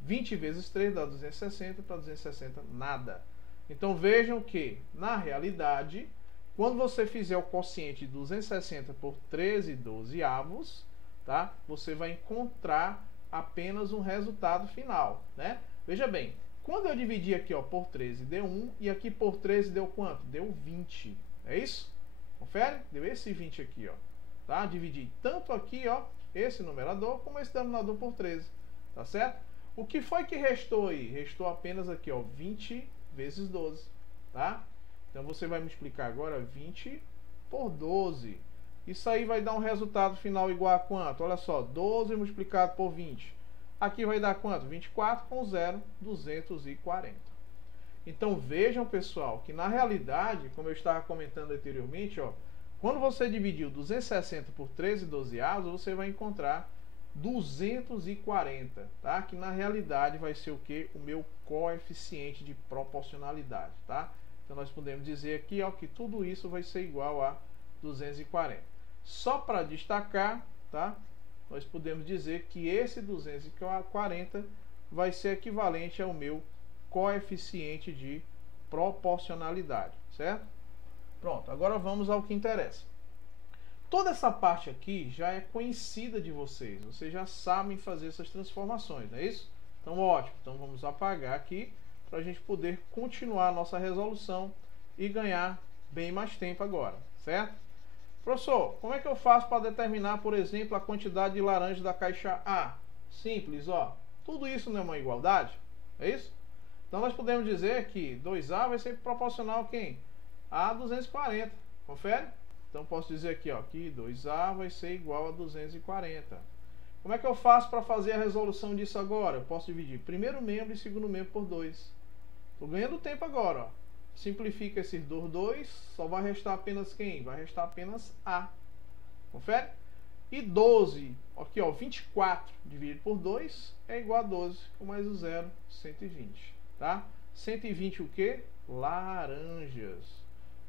20 vezes 3 dá 260, para 260 nada. Então vejam que, na realidade, quando você fizer o quociente de 260 por 13/12avos, tá? Você vai encontrar apenas um resultado final, né? Veja bem, quando eu dividi aqui, ó, por 13 deu 1, e aqui por 13 deu quanto? Deu 20. É isso? Confere? Deu esse 20 aqui, ó. Tá? Dividi tanto aqui, ó, esse numerador, como esse denominador por 13. Tá certo? O que foi que restou aí? Restou apenas aqui, ó, 20 vezes 12. Tá? Então você vai multiplicar agora 20 por 12. Isso aí vai dar um resultado final igual a quanto? Olha só, 12 multiplicado por 20. Aqui vai dar quanto? 24 com 0, 240. Então vejam, pessoal, que na realidade, como eu estava comentando anteriormente, ó, quando você dividiu 260 por 13/12avos, você vai encontrar 240, tá? Que na realidade vai ser o que? O meu coeficiente de proporcionalidade, tá? Então nós podemos dizer aqui, ó, que tudo isso vai ser igual a 240. Só para destacar, tá? Nós podemos dizer que esse 240 vai ser equivalente ao meu coeficiente de proporcionalidade, certo? Pronto, agora vamos ao que interessa. Toda essa parte aqui já é conhecida de vocês, vocês já sabem fazer essas transformações, não é isso? Então ótimo, então vamos apagar aqui para a gente poder continuar a nossa resolução e ganhar bem mais tempo agora, certo? Professor, como é que eu faço para determinar, por exemplo, a quantidade de laranja da caixa A? Simples, ó. Tudo isso não é uma igualdade, é isso? Então nós podemos dizer que 2A vai ser proporcional a quem? A 240, confere? Então posso dizer aqui, ó, que 2A vai ser igual a 240. Como é que eu faço para fazer a resolução disso agora? Eu posso dividir primeiro membro e segundo membro por 2. Estou ganhando tempo agora, ó. Simplifica esses 2, só vai restar apenas quem? Vai restar apenas A. Confere? E 12, aqui ó, 24 dividido por 2 é igual a 12, com mais o 0, 120, tá? 120 o quê? Laranjas.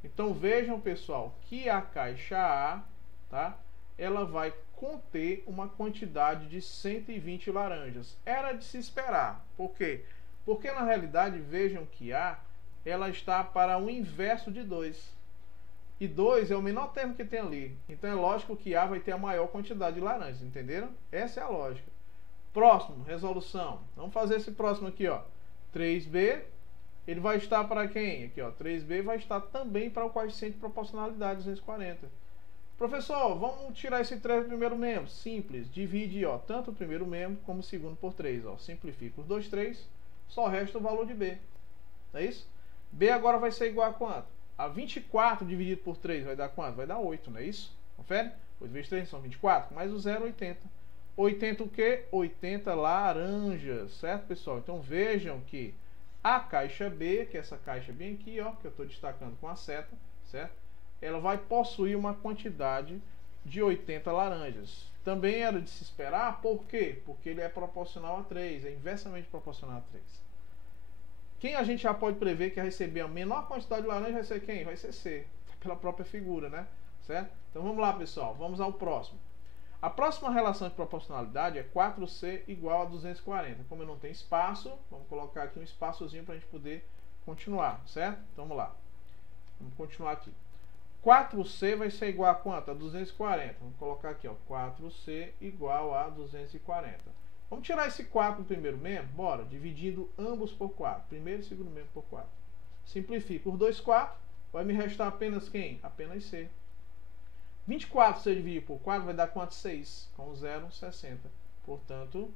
Então vejam, pessoal, que a caixa A, tá? Ela vai conter uma quantidade de 120 laranjas. Era de se esperar. Por quê? Porque na realidade, vejam que A, ela está para o inverso de 2. E 2 é o menor termo que tem ali. Então é lógico que A vai ter a maior quantidade de laranjas, entenderam? Essa é a lógica. Próximo, resolução. Vamos fazer esse próximo aqui, ó. 3B, ele vai estar para quem? Aqui, ó, 3B vai estar também para o coeficiente de proporcionalidade, 240. Professor, vamos tirar esse 3 do primeiro membro. Simples, divide, ó, tanto o primeiro membro como o segundo por 3, ó. Simplifica os 2, 3, só resta o valor de B. Não é isso? B agora vai ser igual a quanto? A 24 dividido por 3 vai dar quanto? Vai dar 8, não é isso? Confere? 8 vezes 3 são 24, mais o 0, 80. 80 o quê? 80 laranjas, certo, pessoal? Então vejam que a caixa B, que é essa caixa bem aqui, ó, que eu estou destacando com a seta, certo? Ela vai possuir uma quantidade de 80 laranjas. Também era de se esperar, por quê? Porque ele é proporcional a 3, é inversamente proporcional a 3. Quem a gente já pode prever que vai receber a menor quantidade de laranja vai ser quem? Vai ser C, pela própria figura, né? Certo? Então vamos lá, pessoal, vamos ao próximo. A próxima relação de proporcionalidade é 4C igual a 240. Como eu não tenho espaço, vamos colocar aqui um espaçozinho para a gente poder continuar, certo? Então vamos lá. Vamos continuar aqui. 4C vai ser igual a quanto? A 240. Vamos colocar aqui, ó, 4C igual a 240. Vamos tirar esse 4 do primeiro membro? Bora, dividindo ambos por 4. Primeiro e segundo membro por 4. Simplifica os 2, 4. Vai me restar apenas quem? Apenas C. 24 se eu dividir por 4 vai dar quanto? 6. Com 0, 60. Portanto,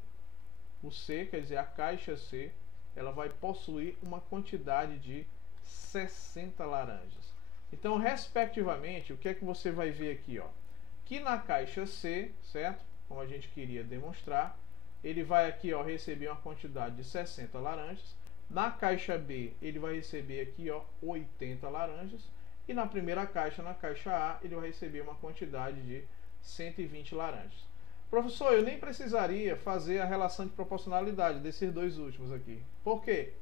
o C, quer dizer, a caixa C, ela vai possuir uma quantidade de 60 laranjas. Então, respectivamente, o que é que você vai ver aqui, ó? Que na caixa C, certo? Como a gente queria demonstrar, ele vai aqui, ó, receber uma quantidade de 60 laranjas. Na caixa B, ele vai receber aqui, ó, 80 laranjas. E na primeira caixa, na caixa A, ele vai receber uma quantidade de 120 laranjas. Professor, eu nem precisaria fazer a relação de proporcionalidade desses dois últimos aqui. Por quê?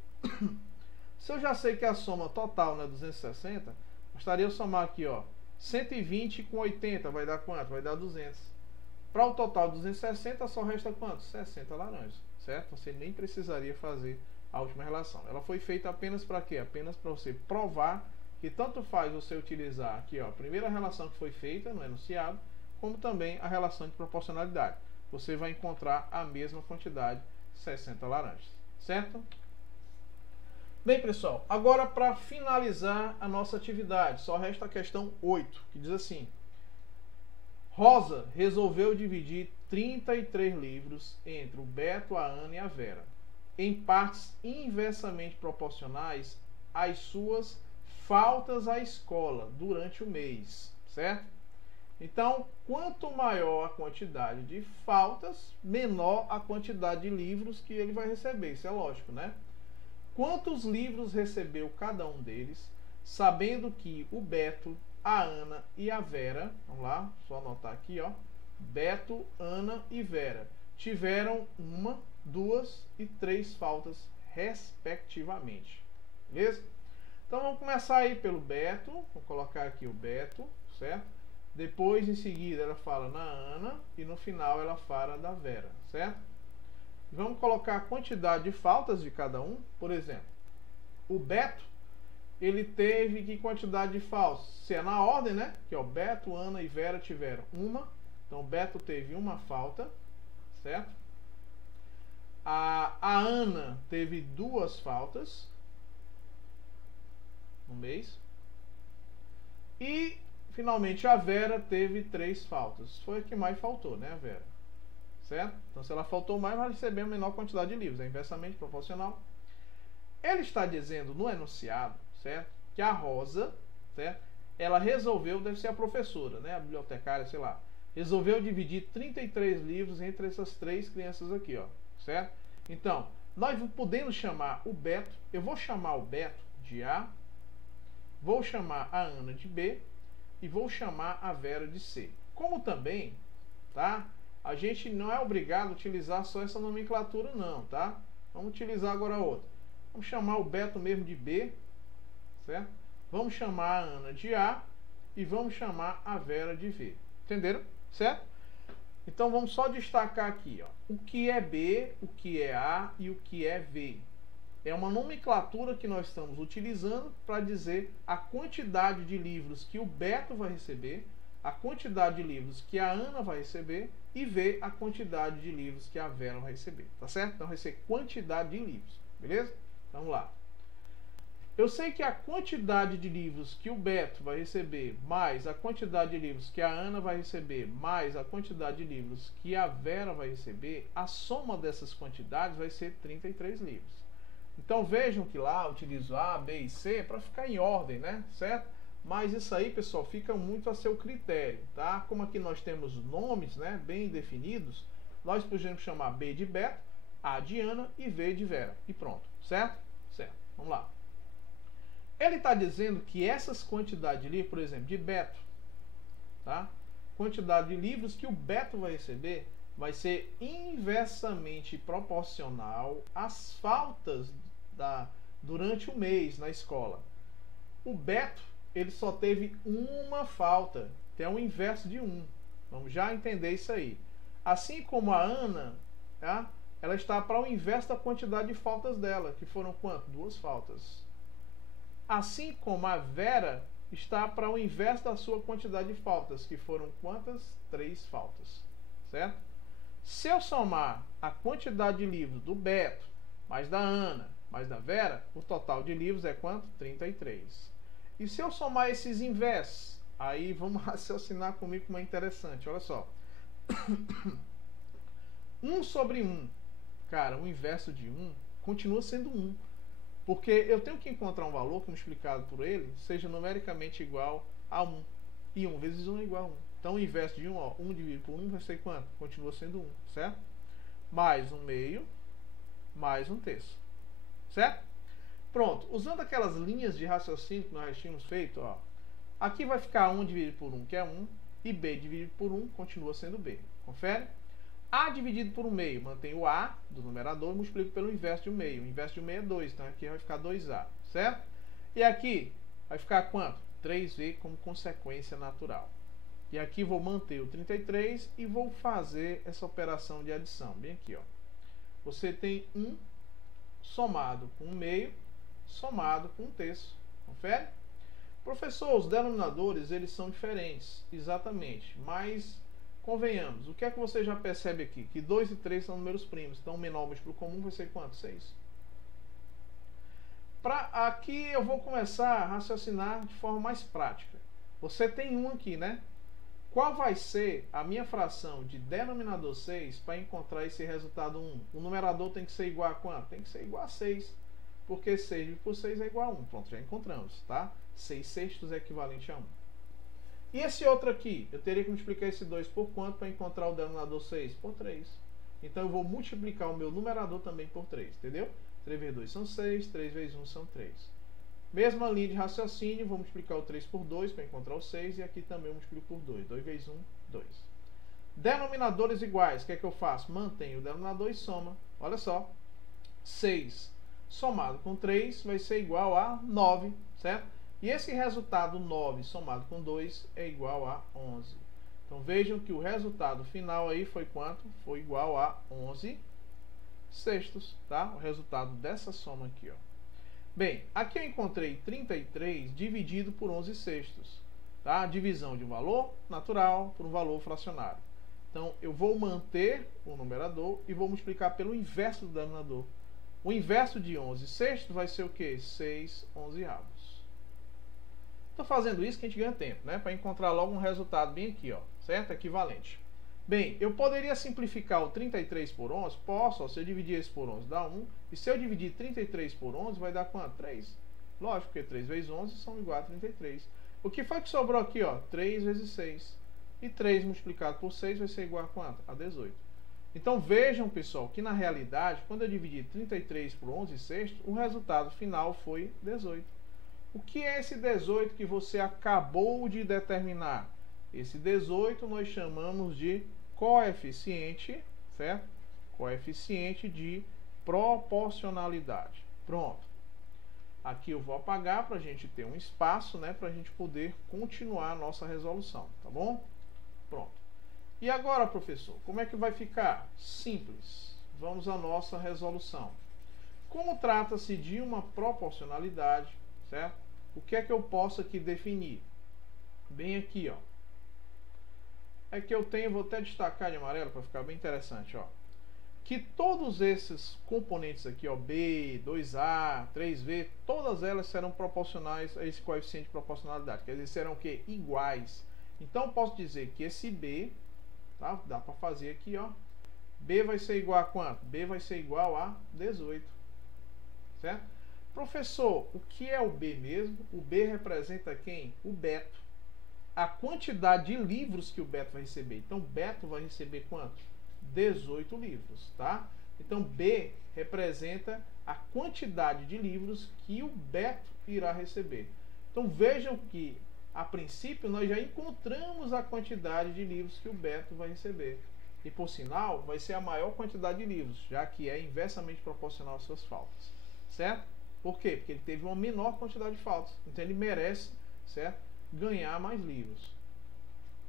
Se eu já sei que a soma total é 260, bastaria eu somar aqui, ó, 120 com 80, vai dar quanto? Vai dar 200. Para o total de 260, só resta quanto? 60 laranjas, certo? Você nem precisaria fazer a última relação. Ela foi feita apenas para quê? Apenas para você provar que tanto faz você utilizar aqui, ó, a primeira relação que foi feita no enunciado, como também a relação de proporcionalidade. Você vai encontrar a mesma quantidade, 60 laranjas, certo? Bem, pessoal, agora para finalizar a nossa atividade, só resta a questão 8, que diz assim: Rosa resolveu dividir 33 livros entre o Beto, a Ana e a Vera, em partes inversamente proporcionais às suas faltas à escola durante o mês, certo? Então, quanto maior a quantidade de faltas, menor a quantidade de livros que ele vai receber, isso é lógico, né? Quantos livros recebeu cada um deles, sabendo que o Beto, a Ana e a Vera, vamos lá, só anotar aqui, ó, Beto, Ana e Vera tiveram 1, 2 e 3 faltas, respectivamente. Beleza? Então vamos começar aí pelo Beto. Vou colocar aqui o Beto, certo? Depois, em seguida, ela fala na Ana e no final ela fala da Vera, certo? Vamos colocar a quantidade de faltas de cada um. Por exemplo, o Beto, ele teve que quantidade de faltas? Se é na ordem, né? Que é o Beto, Ana e Vera tiveram 1. Então o Beto teve 1 falta, certo? A Ana teve 2 faltas no mês. E finalmente a Vera teve 3 faltas. Foi a que mais faltou, né, a Vera? Certo? Então se ela faltou mais, vai receber a menor quantidade de livros. É inversamente proporcional. Ele está dizendo no enunciado, certo? Que a Rosa, certo? Ela resolveu, deve ser a professora, né? A bibliotecária, sei lá. Resolveu dividir 33 livros entre essas 3 crianças aqui, ó. Certo? Então, nós podemos chamar o Beto. Eu vou chamar o Beto de A. Vou chamar a Ana de B. E vou chamar a Vera de C. Como também, tá? A gente não é obrigado a utilizar só essa nomenclatura, não, tá? Vamos utilizar agora outra. Vamos chamar o Beto mesmo de B, certo? Vamos chamar a Ana de A e vamos chamar a Vera de V. Entenderam? Certo? Então vamos só destacar aqui, ó, o que é B, o que é A e o que é V. É uma nomenclatura que nós estamos utilizando para dizer a quantidade de livros que o Beto vai receber, a quantidade de livros que a Ana vai receber e V, a quantidade de livros que a Vera vai receber. Tá certo? Então vai ser quantidade de livros. Beleza? Vamos lá. Eu sei que a quantidade de livros que o Beto vai receber, mais a quantidade de livros que a Ana vai receber, mais a quantidade de livros que a Vera vai receber, a soma dessas quantidades vai ser 33 livros. Então vejam que lá eu utilizo A, B e C para ficar em ordem, né? Certo? Mas isso aí, pessoal, fica muito a seu critério, tá? Como aqui nós temos nomes, né, bem definidos, nós podemos chamar B de Beto, A de Ana e V de Vera. E pronto, certo? Certo. Vamos lá. Ele está dizendo que essas quantidades de livros, por exemplo, de Beto, tá? Quantidade de livros que o Beto vai receber vai ser inversamente proporcional às faltas durante o mês na escola. O Beto, ele só teve 1 falta, que é o inverso de 1. Vamos já entender isso aí. Assim como a Ana, tá? Ela está para o inverso da quantidade de faltas dela, que foram quanto? 2 faltas. Assim como a Vera está para o inverso da sua quantidade de faltas, que foram quantas? 3 faltas. Certo? Se eu somar a quantidade de livros do Beto, mais da Ana, mais da Vera, o total de livros é quanto? 33. E se eu somar esses inversos, aí vamos raciocinar comigo como é interessante. Olha só. 1 sobre 1. Cara, o inverso de 1 continua sendo 1. Porque eu tenho que encontrar um valor, como explicado por ele, seja numericamente igual a 1. E 1 vezes 1 é igual a 1. Então o inverso de 1, ó, 1 dividido por 1 vai ser quanto? Continua sendo 1, certo? Mais 1/2, mais 1/3. Certo? Pronto. Usando aquelas linhas de raciocínio que nós tínhamos feito, ó, aqui vai ficar 1 dividido por 1, que é 1, e B dividido por 1 continua sendo B. Confere? A dividido por 1/2, mantém o A do numerador e multiplico pelo inverso de 1/2. O inverso de 1/2 é 2, então aqui vai ficar 2A, certo? E aqui vai ficar quanto? 3V como consequência natural. E aqui vou manter o 33 e vou fazer essa operação de adição. Bem aqui, ó. Você tem 1 somado com 1/2, somado com 1/3. Confere? Professor, os denominadores, eles são diferentes. Exatamente. Mas convenhamos, o que é que você já percebe aqui? Que 2 e 3 são números primos. Então o menor múltiplo comum vai ser quanto? 6. Aqui eu vou começar a raciocinar de forma mais prática. Você tem 1 aqui, né? Qual vai ser a minha fração de denominador 6 para encontrar esse resultado 1? O numerador tem que ser igual a quanto? Tem que ser igual a 6. Porque 6 por 6 é igual a 1. Pronto, já encontramos, tá? 6/6 é equivalente a 1. E esse outro aqui? Eu teria que multiplicar esse 2 por quanto para encontrar o denominador 6? Por 3. Então eu vou multiplicar o meu numerador também por 3, entendeu? 3 vezes 2 são 6, 3 vezes 1 são 3. Mesma linha de raciocínio, vou multiplicar o 3 por 2 para encontrar o 6 e aqui também eu multiplico por 2. 2 vezes 1, 2. Denominadores iguais, o que é que eu faço? Mantenho o denominador e soma. Olha só, 6 somado com 3 vai ser igual a 9, certo? E esse resultado 9 somado com 2 é igual a 11. Então vejam que o resultado final aí foi quanto? Foi igual a 11 sextos, tá? O resultado dessa soma aqui, ó. Bem, aqui eu encontrei 33 dividido por 11 sextos, tá? Divisão de um valor natural por um valor fracionário. Então eu vou manter o numerador e vou multiplicar pelo inverso do denominador. O inverso de 11 sextos vai ser o quê? 6 onzeavos. Estou fazendo isso que a gente ganha tempo, né? Para encontrar logo um resultado bem aqui, ó, certo? Equivalente. Bem, eu poderia simplificar o 33 por 11? Posso, ó, se eu dividir esse por 11 dá 1. E se eu dividir 33 por 11 vai dar quanto? 3. Lógico, porque 3 vezes 11 são igual a 33. O que foi que sobrou aqui, ó? 3 vezes 6. E 3 multiplicado por 6 vai ser igual a quanto? A 18. Então vejam, pessoal, que na realidade, quando eu dividi 33 por 11 sextos, o resultado final foi 18. O que é esse 18 que você acabou de determinar? Esse 18 nós chamamos de coeficiente, certo? Coeficiente de proporcionalidade. Pronto. Aqui eu vou apagar para a gente ter um espaço, né? Para a gente poder continuar a nossa resolução, tá bom? Pronto. E agora, professor, como é que vai ficar? Simples. Vamos à nossa resolução. Como trata-se de uma proporcionalidade, certo? O que é que eu posso aqui definir? Bem aqui, ó. É que eu tenho, vou até destacar de amarelo para ficar bem interessante, ó. Que todos esses componentes aqui, ó, B, 2A, 3V, todas elas serão proporcionais a esse coeficiente de proporcionalidade. Quer dizer, serão o quê? Iguais. Então, eu posso dizer que esse B, tá? Dá para fazer aqui, ó. B vai ser igual a quanto? B vai ser igual a 18. Certo? Professor, o que é o B mesmo? O B representa quem? O Beto. A quantidade de livros que o Beto vai receber. Então, Beto vai receber quanto? 18 livros, tá? Então, B representa a quantidade de livros que o Beto irá receber. Então, vejam que, a princípio, nós já encontramos a quantidade de livros que o Beto vai receber. E, por sinal, vai ser a maior quantidade de livros, já que é inversamente proporcional às suas faltas. Certo? Por quê? Porque ele teve uma menor quantidade de faltas. Então, ele merece, certo, ganhar mais livros.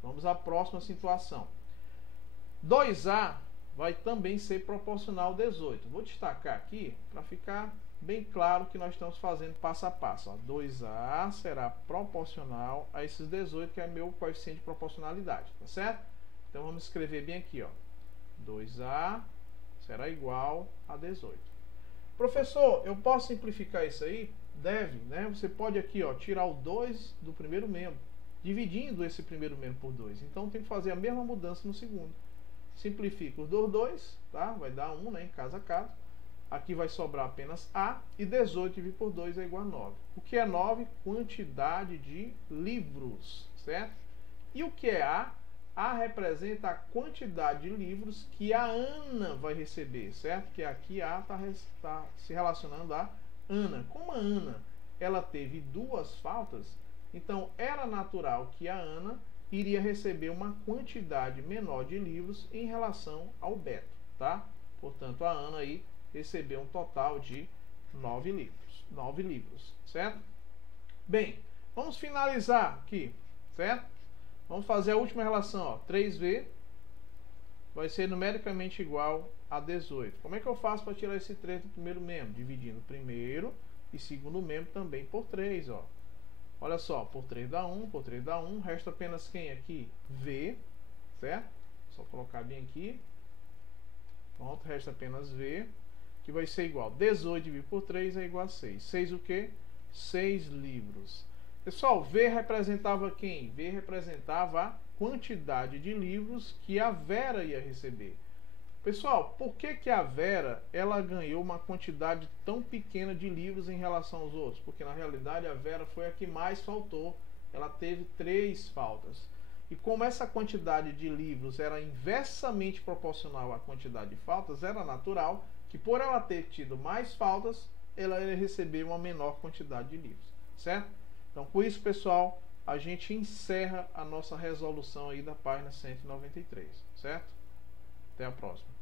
Vamos à próxima situação. 2A vai também ser proporcional ao 18. Vou destacar aqui para ficar bem claro que nós estamos fazendo passo a passo. Ó. 2A será proporcional a esses 18, que é meu coeficiente de proporcionalidade. Tá certo? Então vamos escrever bem aqui. Ó. 2A será igual a 18. Professor, eu posso simplificar isso aí? Deve, né? Você pode aqui, ó, tirar o 2 do primeiro membro, dividindo esse primeiro membro por 2. Então tem que fazer a mesma mudança no segundo. Simplifica os 2, tá? Vai dar 1, né, em casa a casa. Aqui vai sobrar apenas A, e 18 dividido por 2 é igual a 9. O que é 9? Quantidade de livros, certo? E o que é A? A representa a quantidade de livros que a Ana vai receber, certo? Que aqui A está se relacionando a Ana. Como a Ana ela teve 2 faltas, então era natural que a Ana iria receber uma quantidade menor de livros em relação ao Beto, tá? Portanto, a Ana aí recebeu um total de 9 livros. 9 livros, certo? Bem, vamos finalizar aqui, certo? Vamos fazer a última relação, ó. 3V vai ser numericamente igual a 18. Como é que eu faço para tirar esse 3 do primeiro membro? Dividindo primeiro e segundo membro também por 3, ó. Olha só, por 3 dá 1, por 3 dá 1, resta apenas quem aqui? V, certo? Só colocar bem aqui. Pronto, resta apenas V, que vai ser igual. 18 dividido por 3 é igual a 6. 6 o quê? 6 livros. Pessoal, V representava quem? V representava a quantidade de livros que a Vera ia receber. Pessoal, por que a Vera ela ganhou uma quantidade tão pequena de livros em relação aos outros? Porque na realidade a Vera foi a que mais faltou. Ela teve 3 faltas. E como essa quantidade de livros era inversamente proporcional à quantidade de faltas, era natural que por ela ter tido mais faltas, ela ia receber uma menor quantidade de livros. Certo? Então, por isso, pessoal, a gente encerra a nossa resolução aí da página 193, certo? Até a próxima.